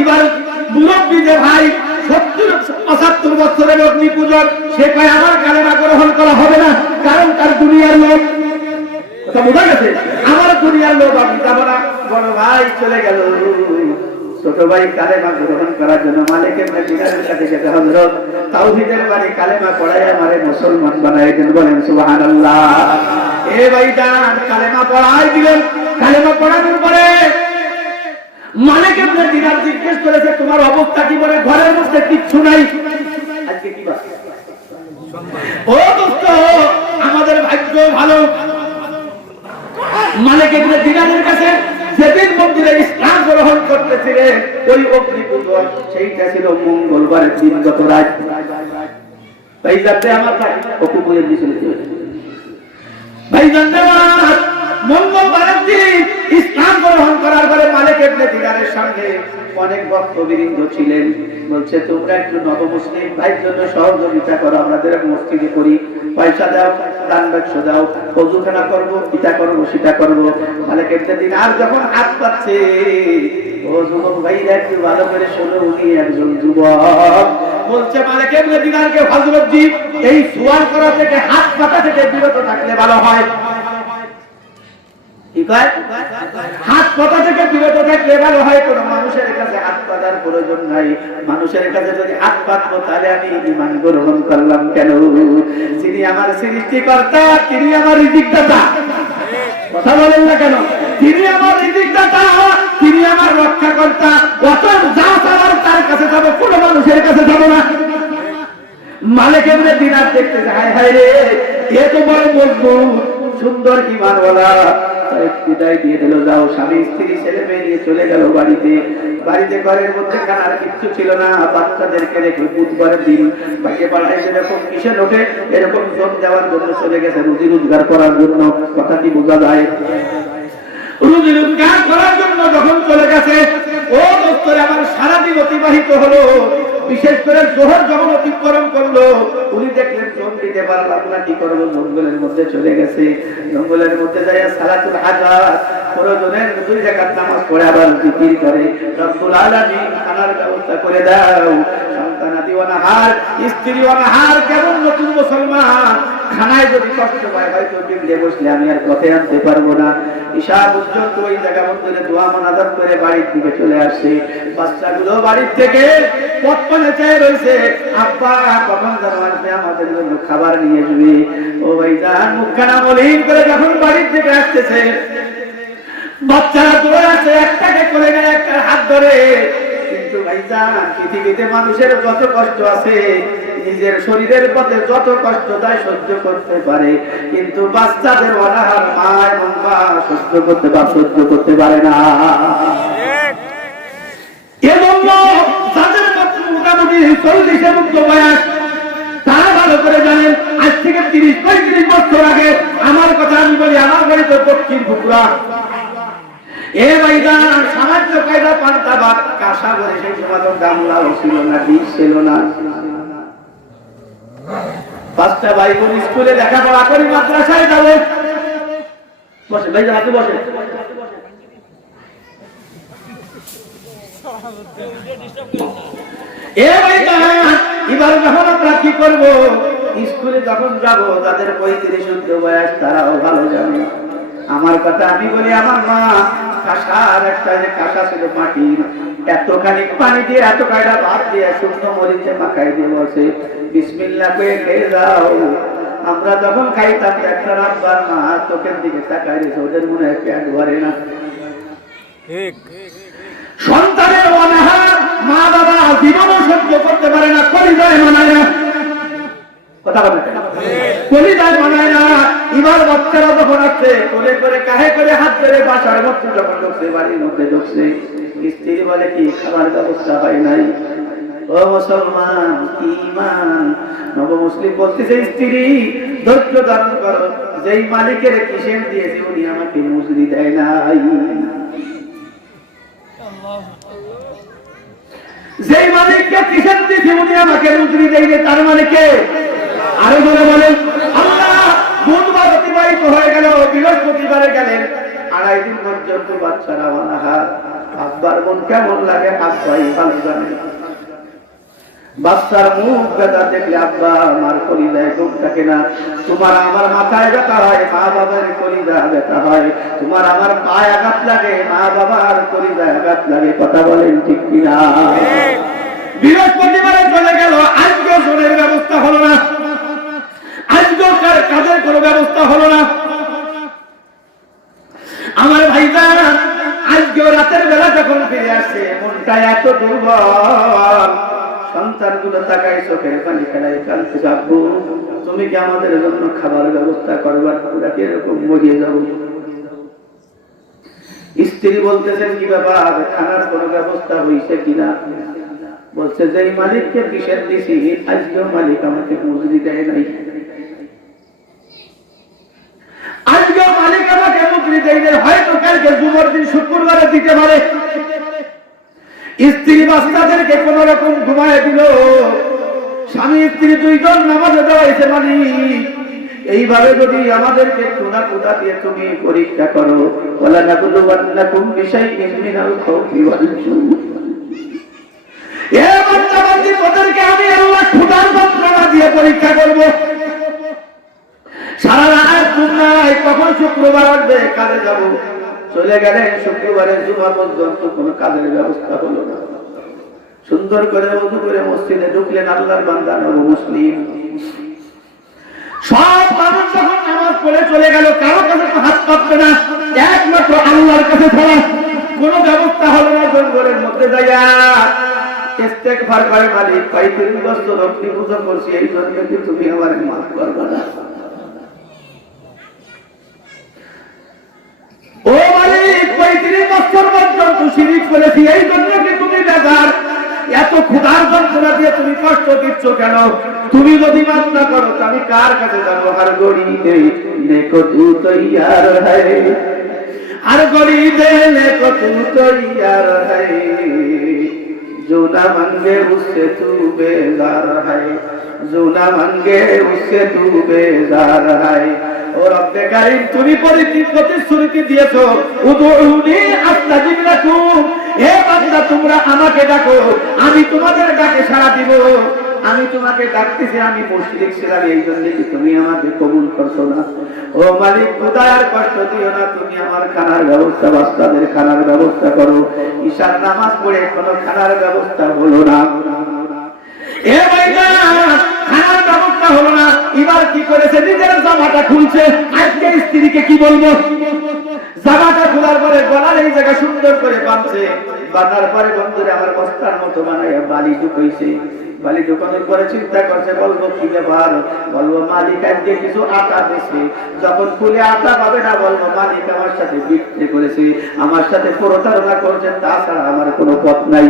এবার মুরব্বী যে ভাই 70-75 বছরের অগ্নি পূজক, সে কয় আমার কালেমা গ্রহণ করা হবে না, কারণ তার দুনিয়ার লোক। কথা বোঝা গেছে? আমার দুনিয়ার লোক, আমি যাব না। বড় ভাই চলে গেল, ছোট ভাই কালেমা গ্রহণ করার জন্য মালিক ইবনে দিনারের কাছে গেছে, হযরত তাওহীদের বাণী কালেমা পড়ায় আমারে মুসলমান বানায় দেন, বলেন সুবহানাল্লাহ। এ ভাইজান কালেমা পড়াই দিলেন। কালেমা পড়ানোর পরে মালিক ইবনে দিনার জিজ্ঞেস করেছে তোমার অবস্থা কি? বলে ঘরের মধ্যে কিচ্ছু নাই। আজকে কি বার? ও দোস্ত, আমাদের ভাগ্য ভালো। মালিক ইবনে দিনারের কাছে যেদিন মন্দিরে ইসলাম গ্রহণ করতেছিলেন ওই অগ্নিপূজন সেইটা ছিল মঙ্গলবারের দিন, গত রাত। ভাইজানতে আমার ভাই অপু বইয়ের দিছিল ভাইজানতে আমার মঙ্গলবারের দিন ইসলাম গ্রহণ করার পরে মালিক ইবনে দিনারের সঙ্গে অনেক ভক্তবৃন্দ ছিলেন। বলছে তোমরা একটু নবমুসলিম ভাইয়ের জন্য সহযোগিতা করো, আমাদের মসজিদে করি, পয়সা দাও, দান বাক্স দাও, ওযুখানা করবো, এটা করবো, সেটা করবো। মালিক ইবনে দিনার যখন হাত পাচ্ছে, ও যুবক ভাইরা একটু ভালো করে শোনো, উনি একজন যুবক। বলছে মালিক ইবনে দিনারকে, হযরত জি এই সুয়াল করা থেকে, হাত পাতা থেকে বিরত থাকলে ভালো হয়। হাত পাতা থেকে বিরত থাকলে ভালো হয়। কোন মানুষের কাছে হাত পাতার প্রয়োজন নাই। মানুষের কাছে যদি হাত পাতবো তাহলে আমি ঈমান গ্রহণ করলাম কেন? যিনি আমার সৃষ্টিকর্তা, তিনি আমার রিজিকদাতা। কথা বলেন না কেন? তিনি আমার রিজিকদাতা, তিনি আমার রক্ষাকর্তা। অতএব যা চাওয়ার তার কাছে যাবো, কোন মানুষের কাছে যাবো না। মালিক ইবনে দিনার দেখতে যায়, হায় রে, এ তো বড় মজবুত সুন্দর ঈমানওয়ালা। বিদায় দিয়ে দিল, যাও। স্বামী স্ত্রী ছেলে মেয়ে নিয়ে চলে গেল বাড়িতে। বাড়িতে ঘরের মধ্যে খানার কিচ্ছু ছিল না। বাচ্চাদেরকে রেখে বুধবারের দিন বাইরে পাড়ায় যেরকম কিসের ওঠে এরকম জোর দেওয়ার জন্য চলে গেছে, রুজি রোজগার করার জন্য। কথা কি বোঝা যায়? রুজি রোজগার করার জন্য যখন চলে গেছে, ও দোস্তরে আমার সারাদিন অতিবাহিত হলো। বিশেষ করে জোহর যখন অতিক্রম করলো, উনি দেখলেন জোন দিতে পারলাম না, কি করবো? জঙ্গলের মধ্যে চলে গেছে। জঙ্গলের মধ্যে যাই সালাতুল হাজাত প্রয়োজনের 2 রাকাত নামাজ পড়ে আবার জিকির করে, রব্বুল আলামিন খানার ব্যবস্থা করে দাও। সন্তানাদি অনাহার, স্ত্রী অনাহার। কেমন নতুন মুসলমান খানায় যদি কষ্ট পায়, হয়তো টেবিলে বসলে আমি আর পথে আনতে পারবো না। ঈশা পর্যন্ত ওই জায়গা মধ্যে দোয়া মোনাজাত করে বাড়ির দিকে চলে আসছে। বাচ্চাগুলো বাড়ির থেকে পথ পানে চেয়ে রয়েছে, আব্বা কখন যেন আসবে আমাদের জন্য খাবার নিয়ে আসবে। ও ভাইজান মুখখানা মলিন করে যখন বাড়ির থেকে আসতেছে, বাচ্চারা দৌড়ে আছে, একটাকে কোলে নেয়, একটা হাত ধরে। কিন্তু ভাইজান পৃথিবীতে মানুষের যত কষ্ট আছে, নিজের শরীরের পথে যত কষ্ট তাই সহ্য করতে পারে, কিন্তু বাচ্চাদের অনাহার মা এবং মা সহ্য করতে পারে না। এজন্য যাদের মোটামুটি 40-এর মধ্যে বয়স, তারা ভালো করে জানেন আজ থেকে 30-35 বছর আগে আমার কথা আমি বলি, আমার বাড়ি তো দক্ষিণ পুকুরা। এ ভাইজান সামান্য কায়দা পান্তা ভাত কাঁসা করে সেই সময় তো গামলাও ছিল না, ডিশ ছিল না। 5টা ভাই বোন স্কুলে লেখাপড়া করি, মাদ্রাসায় যাবো। বসে ভাইজান, আপনি বসে। এ ভাইজান এবার যখন আমরা কি করবো? স্কুলে যখন যাবো, তাদের 35 বয়স, তারাও ভালো জানে। আমার কথা আমি বলি, আমার মা কাঁসার একটা যে কাঁসা ছিল মাটির, এতখানি পানি দিয়ে এত কয়টা ভাত দিয়ে শুকনো মরিচে মাখাই দিয়ে বসে বিসমিল্লাহ করে খেয়ে যাও। আমরা যখন খাইতাম একটা রাতবার মা চোখের দিকে তাকায় রেখে, ওদের মনে হয় পেট ভরে না। সন্তানের অনাহার মা বাবা জীবনও সহ্য করতে পারে না, কলিজায় মানায় না। কথা বলে কলিজায় মানায় না। এবার বাচ্চারা যখন আসছে, কোলে করে কাহে করে হাত ধরে বাসার মধ্যে যখন ঢুকছে, বাড়ির মধ্যে ঢুকছে, স্ত্রী বলে কি খাবার ব্যবস্থা হয় নাই? ও মুসলমান, কি ঈমান! নবমুসলিম বলতেছে, স্ত্রী ধৈর্য ধারণ করো, যেই মালিকের কিসের দিয়েছে উনি আমাকে মজুরি দেয় নাই। যেই মালিককে কিসের দিয়েছে উনি আমাকে মজুরি দেয়নি, তার মানে কে? আরো বলে বলেন আল্লাহ। বুধবার অতিবাহিত হয়ে গেল, বৃহস্পতিবারে গেলেন, 2.5 দিন পর্যন্ত বাচ্চারা অনাহার। আব্বার মন কেমন লাগে আব্বাই ভালো জানে। বাচ্চার মুখ ব্যথা দেখলে আব্বা আমার কলিজায় ঘুম থাকে না, তোমার আমার মাথায় ব্যথা হয়, মা বাবার কলিজা ব্যথা হয়, তোমার আমার পায়ে আঘাত লাগে, মা বাবার কলিজায় আঘাত লাগে। কথা বলেন ঠিক কিনা? বৃহস্পতিবারে চলে গেল, আজকেও জোরের ব্যবস্থা হলো না, আজকেও কাজের কোনো ব্যবস্থা হলো না। আমার ভাইজান আজকেও রাতের বেলা যখন ফিরে আসছে মনটা এত দুর্বল, সন্তানগুলো তাকাই চোখের পানি ফেলাই কাঁদতে, আব্বু তুমি কি আমাদের জন্য খাবার ব্যবস্থা করবার, আমরা কি এরকম মরিয়ে যাবো? স্ত্রী বলতেছেন কি ব্যাপার, খানার কোনো ব্যবস্থা হয়েছে কিনা? বলছে যে মালিককে কিসের দিছি আজকেও মালিক আমাকে মজুরি দেয় নাই, আজকেও মালিক আমাকে মজুরি দেয় নাই, হয়তো কালকে জুমার দিন শুক্রবারে দিতে পারে। স্ত্রী বাচ্চাদেরকে কোন রকম ঘুমায় দিল, স্বামী স্ত্রী দুইজন নামাজে দেওয়াইছে মালিক। এইভাবে যদি আমাদেরকে খুদা খুদা দিয়ে তুমি পরীক্ষা করো, ওয়ালা নাবলুওয়ান্নাকুম বিশাইইন মিনাল খাউফি ওয়াল জু, এ বান্দা বান্দী তোদেরকে আমি আল্লাহ খুদার যন্ত্রণা দিয়ে পরীক্ষা করব। সারা রাত ঘুম নাই, কখন শুক্রবার আসবে কাজে যাব, চলে গেলেন শুক্রবারের জুমা পর্যন্ত কোনো কাজের ব্যবস্থা হলো না। সুন্দর করে ওযু করে মসজিদে ঢুকলেন, আল্লাহর বান্দা নব মুসলিম। সব মানুষ যখন নামাজ পড়ে চলে গেল, কারো কাছে হাত পাতবে না, একমাত্র আল্লাহর কাছে ছাড়া কোনো ব্যবস্থা হলো না। জঙ্গলের মধ্যে যাইয়া ইস্তেগফার করে, মালিক 35 বছর অগ্নি পূজা করছি, এই জন্য কি তুমি আমারে মাফ করবে না? ও মালিক 35 বছর পর্যন্ত শিরক করেছি, এই জন্য কি তুমি বেজার? এত ক্ষুধার যন্ত্রণা দিয়ে তুমি কষ্ট দিচ্ছ কেন? তুমি যদি মাফ না করো তো আমি কার কাছে যাবো? হর গরিবে নেকো তু তৈয়ার হ্যায়, हर गरीबे को तू तो यार है, जो ना मांगे उससे तू बेजार है, जो ना मांगे उससे तू बेजार है। और रब्बे करीम তুমি প্রতিশ্রুতি দিয়েছো, উদউনি আস্তাজিব লাকুম, হে বান্দা তোমরা আমাকে ডাকো, আমি তোমাদের ডাকে সাড়া দিব। আমি তোমাকে ডাকতেছি, আমি মুশরিক ছিলাম, এই জন্য কি তুমি আমাকে কবুল করছো না? ও মালিক খোদার কষ্ট দিও না, তুমি আমার খানার ব্যবস্থা, বাচ্চাদের খানার ব্যবস্থা করো। ঈশার নামাজ পড়ে কোনো খানার ব্যবস্থা হলো না। এ ভাইরা খানার ব্যবস্থা হলো না, এবার কি করেছে? নিজের জামাটা খুলছে। আজকে স্ত্রীকে কি বলবো? জামাটা খোলার পরে গলার এই জায়গা সুন্দর করে বাঁধছে, বাঁধার পরে বন্ধুরে আমার বস্তার মতো বানাইয়া বালি ঢুকাইছে। বালি ঢুকানোর পরে চিন্তা করছে, বলবো কি ব্যাপার? বলবো মালিক আজকে কিছু আটা দিছে। যখন খুলে আটা পাবে না, বলবো মালিক আমার সাথে বিক্রি করেছে, আমার সাথে প্রতারণা করছে, তাছাড়া আমার কোনো পথ নাই।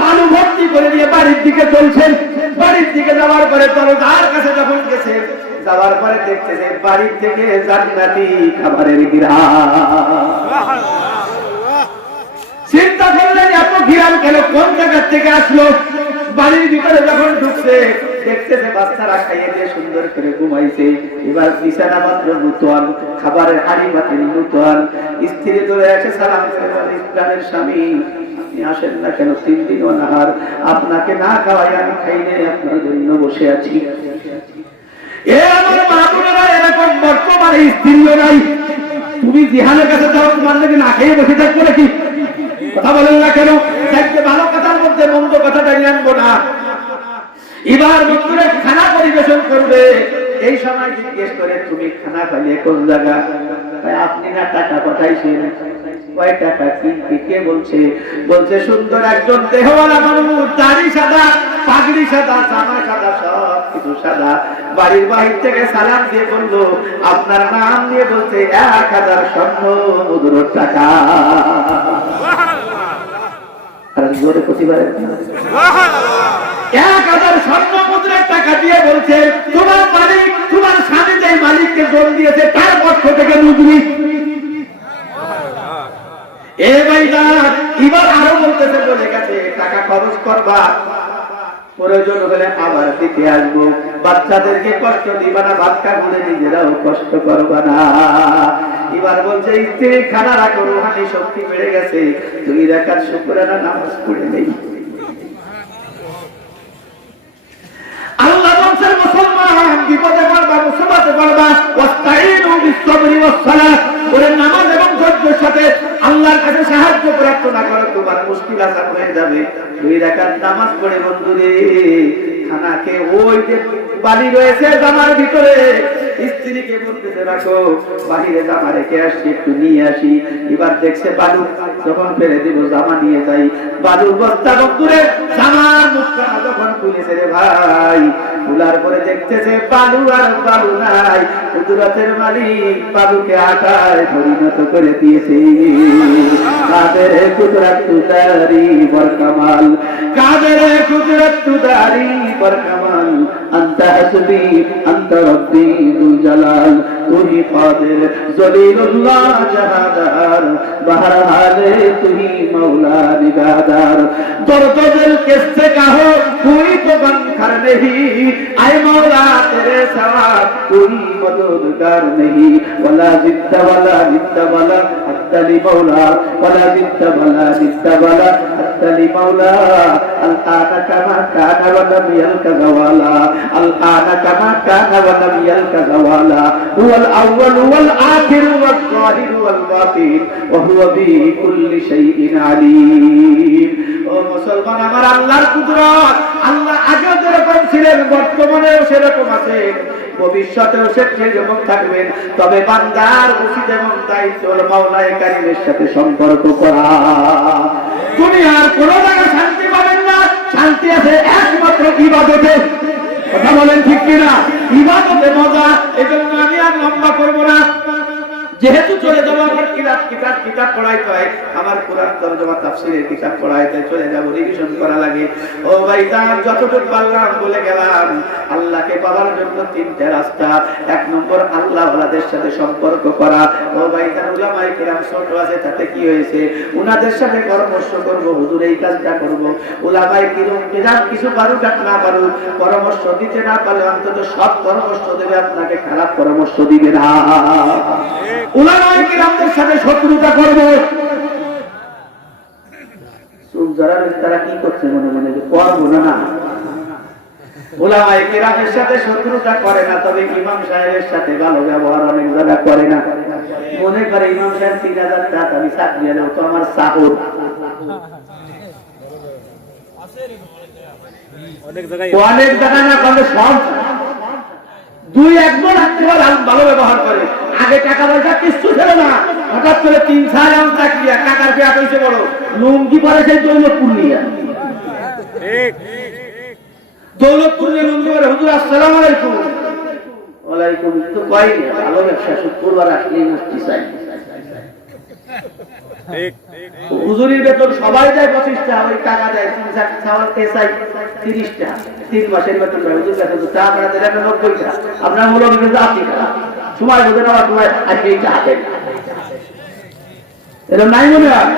বালু ভর্তি করে নিয়ে বাড়ির দিকে চলছেন। বাড়ির দিকে যাওয়ার পরে দরজার কাছে যখন গেছে, যাওয়ার পরে দেখতেছে বাড়ির থেকে জান্নাতি খাবারের ঘ্রাণ। চিন্তা করলেন এত ঘ্রাণ কেন, কোন জায়গা থেকে আসলো? বাড়ির ভিতরে যখন ঢুকছে দেখতেছে বাচ্চারা খাইয়ে দিয়ে সুন্দর করে ঘুমাইছে। এবার বিছানা মাত্র নতুন, খাবারের হাড়ি বাতিল নতুন। স্ত্রী ধরে এসে সালাম করে, ইসলামের স্বামী আপনি আসেন না কেন? 3 দিন অনাহার, আপনাকে না খাওয়াই আমি খাই নাই, আপনার জন্য বসে আছি। এ আমার মা বোনেরা, এরকম বর্তমানে স্ত্রীও নাই। তুমি জিহানের কাছে যাও, তোমার নাকি না খেয়ে বসে থাকবো নাকি? কথা বলেন না কেন? দেখতে ভালো কথার মধ্যে মন্দ কথাটা আনবো না। এবার বন্ধুরা খানা পরিবেশন করবে, এই সময় জিজ্ঞেস করে তুমি খানা খাইলে কোন জায়গা? আপনি না টাকা পাঠাইছেন, কয় টাকা? কে বলছে? বলছে সুন্দর একজন দেহওয়ালা মানুষ, দাড়ি সাদা, পাগড়ি সাদা, জামা সাদা, সব কিছু সাদা, বাড়ির বাহির থেকে সালাম দিয়ে বললো আপনার নাম নিয়ে, বলছে 1000 স্বর্ণ মুদ্রার টাকা। জোরে প্রতিবারে 1000 স্বর্ণ মুদ্রার টাকা দিয়ে বলছে তোমার মালিক, তোমার স্বামী যে মালিককে জোর দিয়েছে তার পক্ষ থেকে মুদ্রি। এ ভাইরা এবার আরো বলতেছে, বলে গেছে টাকা খরচ করবা, প্রয়োজন হলে আবার দিতে আসবো। বাচ্চাদেরকে কষ্ট দিবা না, ভাত খাবলে নিজেরাও কষ্ট করবা না। এবার বলছে স্ত্রী খানা রাখো, রুহানি শক্তি বেড়ে গেছে, 2 রাকাত শুকরানা নামাজ পড়ে নেই। আল্লাহ বলছেন মুসলমান বিপদে পড়বা, মুসিবতে পড়বা, ওয়াস্তাইনু বিস-সাবরি ওয়াস-সালাত, ওরে নামাজ এবং ধৈর্যের সাথে আল্লাহর কাছে সাহায্য প্রার্থনা করো, তোমার মুশকিল আসান হয়ে যাবে। 2 রাকাত নামাজ পড়ে বন্ধুরে খানাকে ওই যে বালি রয়েছে জামার ভিতরে, স্ত্রীকে বলতে রাখো বাহিরে জামা রেখে আসছি, একটু নিয়ে আসি। এবার দেখছে বালু, যখন ফেলে দিব জামা নিয়ে যাই, বালুর বস্তা বন্ধুরে জামার মুখটা যখন খুলেছে রে ভাই, খোলার পরে দেখতেছে বালু আর বালু নাই, কুদরতের মালিক বালুকে আকারে পরিণত করে দিয়েছে। কাদের কুদরত তুদারি বরকামাল, কাদের কুদরত তুদারি বরকামাল, আনতা হাসবি আনতা রব্বি যুল জালাল, তুহি কাদের জলিলুল্লাহ জাহাদার, বহরহালে তুহি মৌলা নিগাদার, দর্দ দিল किससे कहो कोई तो बनकर नहीं, आए मौला तेरे सिवा कोई मददगार नहीं, वला जिद्दा वला अत्तली मौला, वला जिद्दा वला अत्तली मौला, अल-आना कमा काना व लम यलका ज़वाला, अल-आना कमा काना व लम यलका ज़वाला, हुवल अव्वल वल आखिर वल ज़ाहिर वल बातिन व हुवा बिकुल्ली शैइन अलीम। ও মুসলমান, আমার আল্লাহর কুদরত, আল্লাহ আগে যেরকম ছিলেন বর্তমানেও সেরকম আছেন, ভবিষ্যতেও সেরকম থাকবেন। তবে বান্দার উচিত এবং দায়িত্ব হলো মাওলায়ে কারীমের সাথে সম্পর্ক করা। দুনিয়ার কোনো জায়গায় শান্তি পাবেন না, শান্তি আছে একমাত্র ইবাদতে। কথা বলেন ঠিক কিনা? ইবাদতে মজা। এজন্য আমি আর লম্বা করবো না, যেহেতু চলে যাবো আমার কিতাব পড়াইতে হয়, আমার কোরআন তরজমা তাফসীরের কিতাব পড়াইতে চলে যাবো, রিভিশন করা লাগে। ও ভাইজান, যতটুকু পারলাম বলে গেলাম। আল্লাহকে পাওয়ার জন্য 3টে রাস্তা। 1 নম্বর আল্লাহ ওয়ালাদের সাথে সম্পর্ক করা। ও ভাইজান, উলামায়ে কিরাম ছোট আছে তাতে কি হয়েছে, উনাদের সাথে পরামর্শ করব, হুজুর এই কাজটা করব। উলামায়ে কিরাম কিছু পারুক আর না পারুক, পরামর্শ দিতে না পারলে অন্তত সব পরামর্শ দেবে, আপনাকে খারাপ পরামর্শ দিবে না। উলামায়ে কিরামদের সাথে শত্রুতা করব। যারা তারা কি করছে মনে মনে, যে করবো না। উলামায়ে কিরামের সাথে শত্রুতা করে না, তবে ইমাম সাহেবের সাথে ভালো ব্যবহার অনেক জায়গা করে না। মনে করে ইমাম সাহেব 3000 টাকা আমি চাকরি আনে, তো আমার সাহর অনেক জায়গায় না করলে সব 2-1 জন আত্মীয় ভালো ব্যবহার করে। আগে টাকা পয়সা কিছু ছিল না, হঠাৎ করে 3-4 আম চাকরি, টাকার পেয়া হয়েছে বড়, লুঙ্গি পরে সেই দৌলতপুর নিয়ে, দৌলতপুর নিয়ে লুঙ্গি পরে, হুজুর আসসালামু আলাইকুম। ওয়ালাইকুম তো কই না, ভালো ব্যবসা, শুক্রবার আসলেই মুক্তি চাই। হুজুরির বেতন সবাই যায় 25 টাকা, ওই টাকা দেয় 3-4 চাওয়াল চাই 30 টাকা, 3 মাসের বেতন দেয়। হুজুর বেতন তো আপনারা দেন 90 টাকা, আপনার মূল্য কিন্তু আপনি সময় বোঝে না, সময় আজকে এই টাকা দেন, এরকম নাই মনে হয়।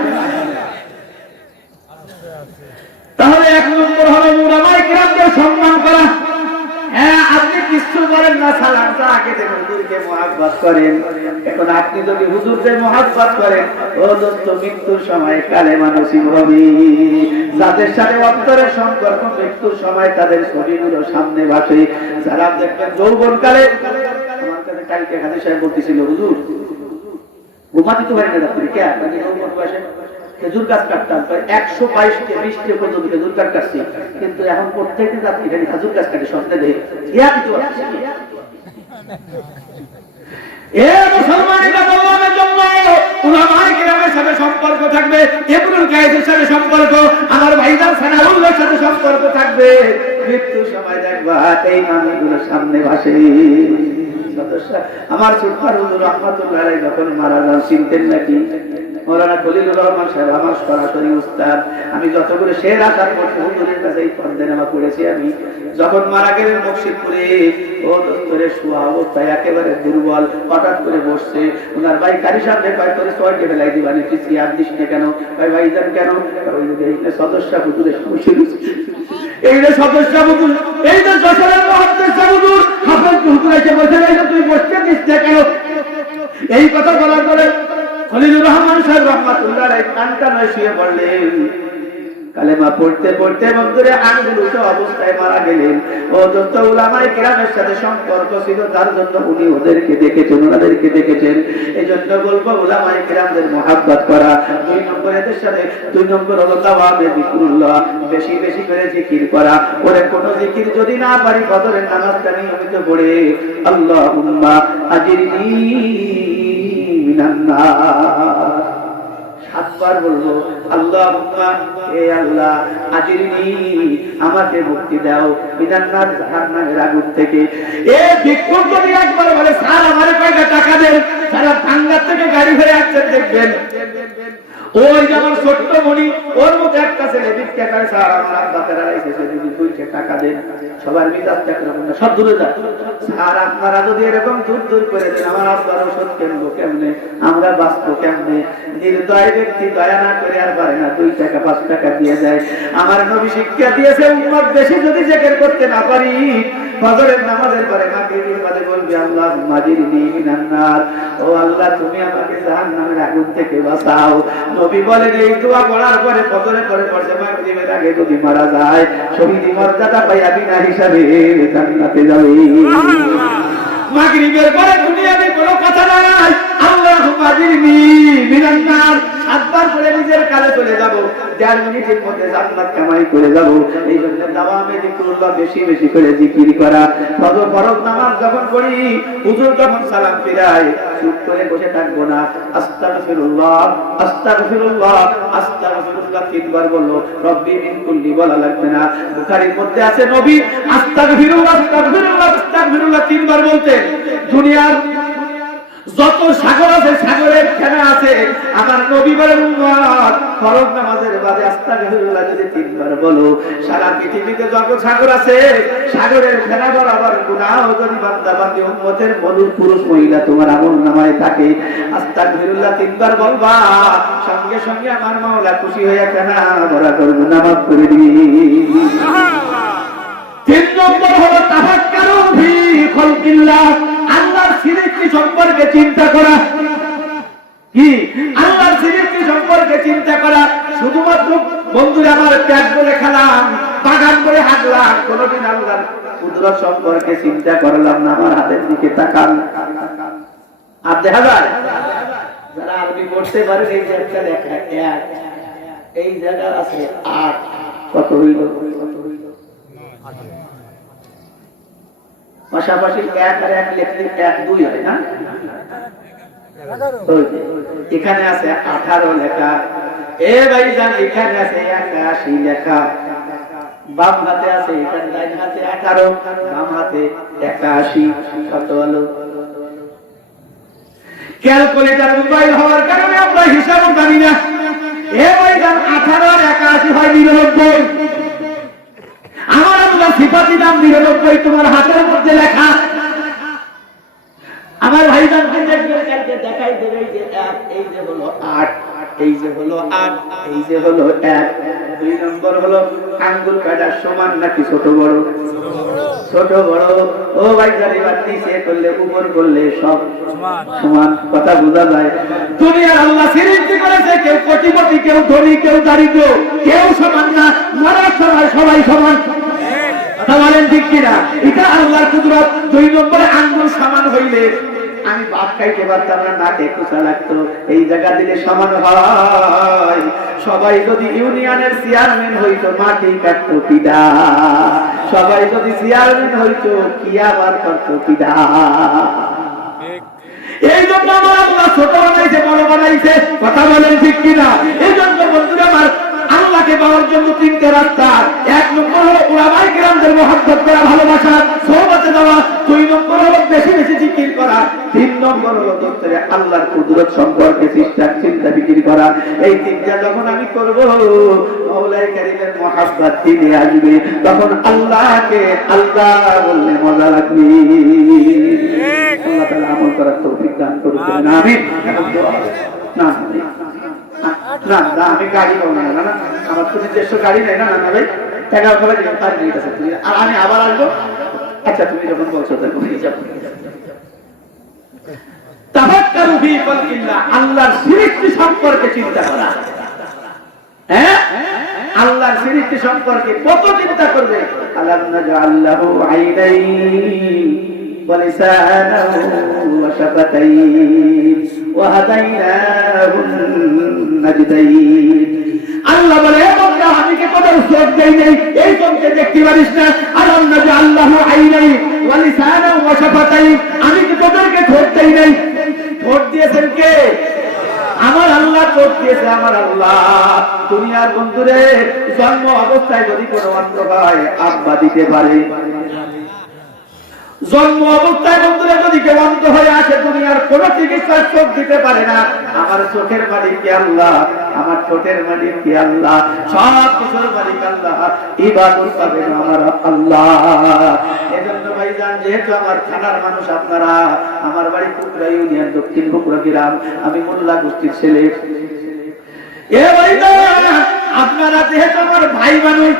তাহলে 1 নম্বর হলো উলামায়ে কিরামদের সম্মান করা। হ্যাঁ, আপনি কিছু বলেন না, সালামটা আগে দেন, হুজুরকে মহব্বত করেন। এখন আপনি যদি হুজুরকে মহব্বত করেন, ও দোস্ত, মৃত্যুর সময় কালেমা নসিব হবে। যাদের সাথে অন্তরের সম্পর্ক, মৃত্যুর সময় তাদের ছবিগুলো সামনে ভাসে। যারা দেখবেন যৌবনকালে, আমার কাছে কালকে হাজী সাহেব বলতেছিল, হুজুর ঘুমাতে তো পারি না রাত্রি, কে আপনাকে যৌবন বয়সে খেজুর গাছ কাটতাম, 122-20 পর্যন্ত খেজুর গাছ কাটছি, কিন্তু এখন প্রত্যেকটা রাত্রি খালি খেজুর গাছ কাটে, স্বপ্নে দেখে সম্পর্ক থাকবে, ইবনুল কায়েসের সাথে সম্পর্ক, আমার ভাইজান সানাউল্লাহর সাথে সম্পর্ক থাকবে। মৃত্যুর সময় দেখবা এই নামগুলো সামনে ভাসে। আমার সুলতান হুজুর রাহমাতুল্লাহ আলাইহি যখন মারা যান, চিনতেন নাকি? মৌলানা খলিলুর রহমান সাহেব আমার সরাসরি উস্তাদ। আমি যতগুলো শের আসার পর হুজুরের কাছে এই ফরদেনামা পড়েছি। আমি যখন মারা গেলেন মসজিদপুরে, ও দোস্তরে শোয়া অবস্থায় একেবারে দুর্বল, হঠাৎ করে বসছে। ওনার ভাই কারি সাহেব কয় করে সয়কে ফেলাই দিবানি, তুই আর দিস না কেন? ভাই ভাইজান কেন? ওই যে সদস্য হুজুরের সমস্যা এই যে সদস্য বুদুল, এই যে যশোরের মহাদেশ বুদুল হাফেজ হুজুর এসে বসে রয়েছে, তুই বসতে দিস না কেন? এই কথা বলার পরে খলিলুর রহমান সাহেব রহমাতুল্লাহ আলাইহি কানটা নয় শুয়ে পড়লেন। কালেমা পড়তে পড়তে বন্ধুরে আঙ্গুল উঠে অবস্থায় মারা গেলেন। ও যত উলামায়ে কেরামের সাথে সম্পর্ক ছিল তার জন্য উনি ওদেরকে দেখেছেন, ওনাদেরকে দেখেছেন। এই জন্য বলবো উলামায়ে কেরামদের মহাব্বত করা। 2 নম্বর এদের সাথে 2 নম্বর হলো তাওয়াবে যিকরুল্লাহ, বেশি বেশি করে জিকির করা। ওরে কোন জিকির যদি না পারি ফজরের নামাজটা নিয়মিত পড়ে আল্লাহুম্মা আজিরনি মিনান নার 7 বার বলবো আল্লাহুম্মা, হে আল্লাহ, আজিরনি, আমাকে মুক্তি দাও মিনান নার, জাহান্নামের আগুন থেকে। এ ভিক্ষুক যদি একবার বলে স্যার আমারে কয়টা টাকা দেন, সারা ভাঙ্গা থেকে গাড়ি ভরে আসছেন দেখবেন। ওই যেমন ছোট্ট মনি, ওর মতো একটা ছেলে ভিক্ষা করে, স্যার আমার আব্বা ফেরা এসেছে, যদি 2 টাকা দেন। সবার মিজাজ একরকম না, সব দূরে যায়। স্যার আপনারা যদি এরকম দূর দূর করে দেন, আমার আব্বার ওষুধ কিনবো কেমনে, আমরা বাঁচবো কেমনে? নির্দয় ব্যক্তি দয়া না করে আর পারে না, 2 টাকা 5 টাকা দিয়ে যায়। আমার নবী শিক্ষা দিয়েছে, উম্মত বেশি যদি জিকির করতে না পারি, ফজরের নামাজের পরে মাগরিবের পরে বলবি আল্লাহুম্মা আজিরনি মিনান নার, ও আল্লাহ তুমি আমাকে জাহান্নামের আগুন থেকে বাঁচাও। নবী বলেন এই দোয়া পড়ার পরে ফজরের পরে পড়ছে মাগরিবের আগে যদি মারা যায়, শহীদি মর্যাদা পাইয়া বিনা হিসাবে জান্নাতে যাবে। মাগরিবের পরে দুনিয়াতে কোনো কথা নাই, আল্লাহুম্মা আজিরনি মিনান নার 7 বার করে নিজের কাজে চলে যাব, 1.5 মিনিটের মধ্যে জান্নাত কামাই করে যাব। এই জন্য দাওয়ামে যিকরুল্লাহ, বেশি বেশি করে জিকির করা। ফজর ফরজ নামাজ যখন পড়ি, হুজুর যখন সালাম ফিরায়, চুপ করে বসে থাকবো না। আস্তাগফিরুল্লাহ আস্তাগফিরুল্লাহ আস্তাগফিরুল্লাহ 3 বার বললো, রব্বি মিন কুল্লি বলা লাগবে না। বুখারীর মধ্যে আছে নবী আস্তাগফিরুল্লাহ আস্তাগফিরুল্লাহ আস্তাগফিরুল্লাহ 3 বার বলতেন। দুনিয়ার যত সাগর আছে, সাগরের ফেনা আছে, আমার নবী বলেন উম্মত ফরজ নামাজের বাদে আস্তাগফিরুল্লাহ যদি 3 বার বলো, সারা পৃথিবীতে যত সাগর আছে, সাগরের ফেনা বরাবর গুনাহ যদি বান্দা বান্দী উম্মতের মনুর পুরুষ মহিলা তোমার আমলনামায় থাকে, আস্তাগফিরুল্লাহ 3 বার বলবা, সঙ্গে সঙ্গে আমার মাওলা খুশি হয়ে ফেনা বরাবর গুনাহ মাফ করে দিবে। সুবহানাল্লাহ। 3 নম্বর হলো তাফাক্কারু ফি খালকিল্লাহ, আল্লাহর সৃষ্টি সম্পর্কে চিন্তা করা। কি? আল্লাহর সৃষ্টি সম্পর্কে চিন্তা করা। শুধুমাত্র বন্ধুরা আমার পেট বলে খেলাম, বাগান করে হাঁটলাম, কোনদিন আল্লাহর কুদরত সম্পর্কে চিন্তা করলাম না। আমার হাতের দিকে তাকান, আর দেখা যায় যারা আরবি পড়তে পারে, এই যে একটা লেখা 1, এই জায়গা আছে 8, কত হইল? পাশাপাশি 1 আর 1 লিখলে 1 2 হয় না? এখানে আছে 18 লেখা। এ ভাইজান এখানে আছে 81 লেখা। বাম হাতে আছে, এখানে ডান হাতে 18, বাম হাতে 81, কত হলো? ক্যালকুলেটর মোবাইল হওয়ার কারণে আমরা হিসাব জানি না। এ ভাইজান 18 আর 81 হয় 99। আমার আল্লাহ সিফাতি নাম 99 তোমার হাতের মধ্যে লেখা। আমার ভাইজানকে দেখবেন, কালকে দেখাই দেবে যে 1, এই যে হলো 8, এই যে হলো 8, এই যে হলো 1। 2 নম্বর হলো আঙ্গুল কাটা সমান নাকি ছোট বড়? ছোট বড়। ও ভাইজান এবার নিচে করলে উপর করলে সব সমান, কথা বোঝা যায়। দুনিয়ার আল্লাহ সৃষ্টি করেছে, কেউ কোটিপতি, কেউ ধনী, কেউ দারিদ্র, কেউ সমান না। মরার সময় সবাই সমান, কথা বলেন ঠিক কিনা? এটা আল্লাহর কুদরত। 2 নম্বরে আঙ্গুল সমান হইলে আমি ভাত খাইতে পারতাম না, নাকে কুচা লাগতো, এই জায়গা দিলে সমান হয়। সবাই যদি ইউনিয়নের চেয়ারম্যান হইতো, মাটি কাটতো পিডা। সবাই যদি চেয়ারম্যান হইতো, কি আবার করতো পিডা। এই জন্য আমার আল্লাহ ছোট বানাইছে, বড় বানাইছে, কথা বলেন ঠিক কিনা? এই জন্য বন্ধুরা আমার আল্লাহকে পাওয়ার জন্য 3টে রাস্তা। 1 নম্বর হলো উলামায়ে কেরামদের মহব্বত করা, ভালোবাসা, সোহবতে যাওয়া। 2 নম্বর হলো বেশি বেশি জিকির করা। 3 নম্বর হলো দোস্তরে আল্লাহর কুদরত সম্পর্কে চিন্তা ফিকির করা। এই 3টা যখন আমি করব, মাওলায়ে কারীমের মহব্বত দিলে আসবে, তখন আল্লাহকে আল্লাহ বললে মজা লাগবে। আল্লাহ তাআলা আমল করার তৌফিক দান করুন, আমিন। না না না, আমি গাড়ি পাবো না, না আমার তো নিজস্ব গাড়ি নেই, না না ভাই, টাকা বলে যে আর ঠিক আছে তুমি আর আমি আবার আসবো, আচ্ছা তুমি যখন বলছো তখন যাব। তাফাক্কারু ফি খালকিল্লাহ, আল্লাহর সৃষ্টি সম্পর্কে চিন্তা করা। হ্যাঁ, আল্লাহর সৃষ্টি সম্পর্কে কত চিন্তা করবে। আলাম নাজআল লাহু আইনাইন ওয়া লিসানাহু ওয়া শাফাতাইন ওয়া হাদাইনাহুন নাজদাইন। আল্লাহ বলে বান্দা আমি কি তোদের চোখ দেই নাই, এই চোখে দেখতে পারিস না? আলাম নাজআল লাহু আইনাইন ওয়া লিসানাহু ওয়া শাফাতাইন, আমি কি তোদেরকে ঠোঁট দেই নাই? ঠোঁট দিয়েছেন কে? আমার আল্লাহ ঠোঁট দিয়েছে, আমার আল্লাহ। দুনিয়ার বন্ধুরে জন্ম অবস্থায় যদি কোনো অন্ধ হয় আব্বা দিতে পারে, জন্ম অবস্থায় বন্ধুরা যদি কেউ অন্ধ হয়ে আসে দুনিয়ার কোন চিকিৎসার চোখ দিতে পারে না। আমার চোখের মালিক কি আল্লাহ, আমার ঠোঁটের মালিক কি আল্লাহ, সব কিছুর মালিক আল্লাহ। ইবাদত করবেন আমার আল্লাহ। এজন্য ভাইজান, যেহেতু আমার থানার মানুষ আপনারা, আমার বাড়ি কুকরা ইউনিয়ন দক্ষিণ বগুড়া গ্রাম, আমি মোল্লা গোষ্ঠীর ছেলে। এ ভাইজান, আপনারা যেহেতু আমার ভাই মানুষ,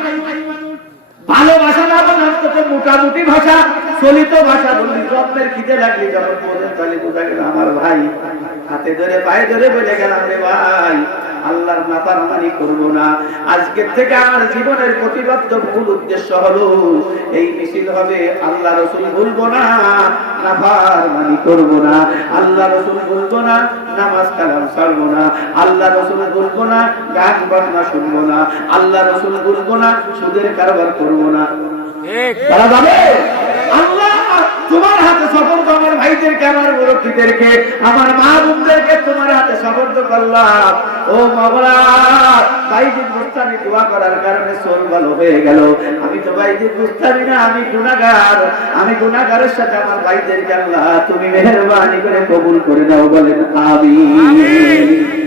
ভালোবাসা না বলে অন্তত মোটামুটি ভাষা, চলিত ভাষা বলি। জন্মের খিদে লাগলে যখন বলেন তাহলে বোঝা গেল আমার ভাই। হাতে ধরে পায়ে ধরে বলে গেলাম, রে ভাই আল্লাহর নাফরমানি করব না। আজকের থেকে আমার জীবনের প্রতিবদ্ধ মূল উদ্দেশ্য হলো এই মিছিল হবে আল্লাহ রাসূল ভুলবো না, নাফরমানি করব না, আল্লাহ রাসূল ভুলবো না, নামাজ কালাম ছাড়বো না, আল্লাহ রাসূল ভুলবো না, গান বাজনা শুনবো না, আল্লাহ রাসূল ভুলবো না, সুদের কারবার করবো না। ঠিক বলা যাবে? আল্লাহ তোমার হাতে সফল, আমার ভাইদেরকে, আমার মুরব্বীদেরকে, আমার মা বোনদেরকে তোমার হাতে সফল করলাম। ও মাওলা, ভাইজিদ মুস্তামি দোয়া করার কারণে সোল ভালো হয়ে গেল। আমি তো ভাইজিদ মুস্তামি না, আমি গুনাহগার। আমি গুনাহগারের সাথে আমার ভাইদেরকে আল্লাহ তুমি মেহেরবানি করে কবুল করে দাও, বলেন আমিন।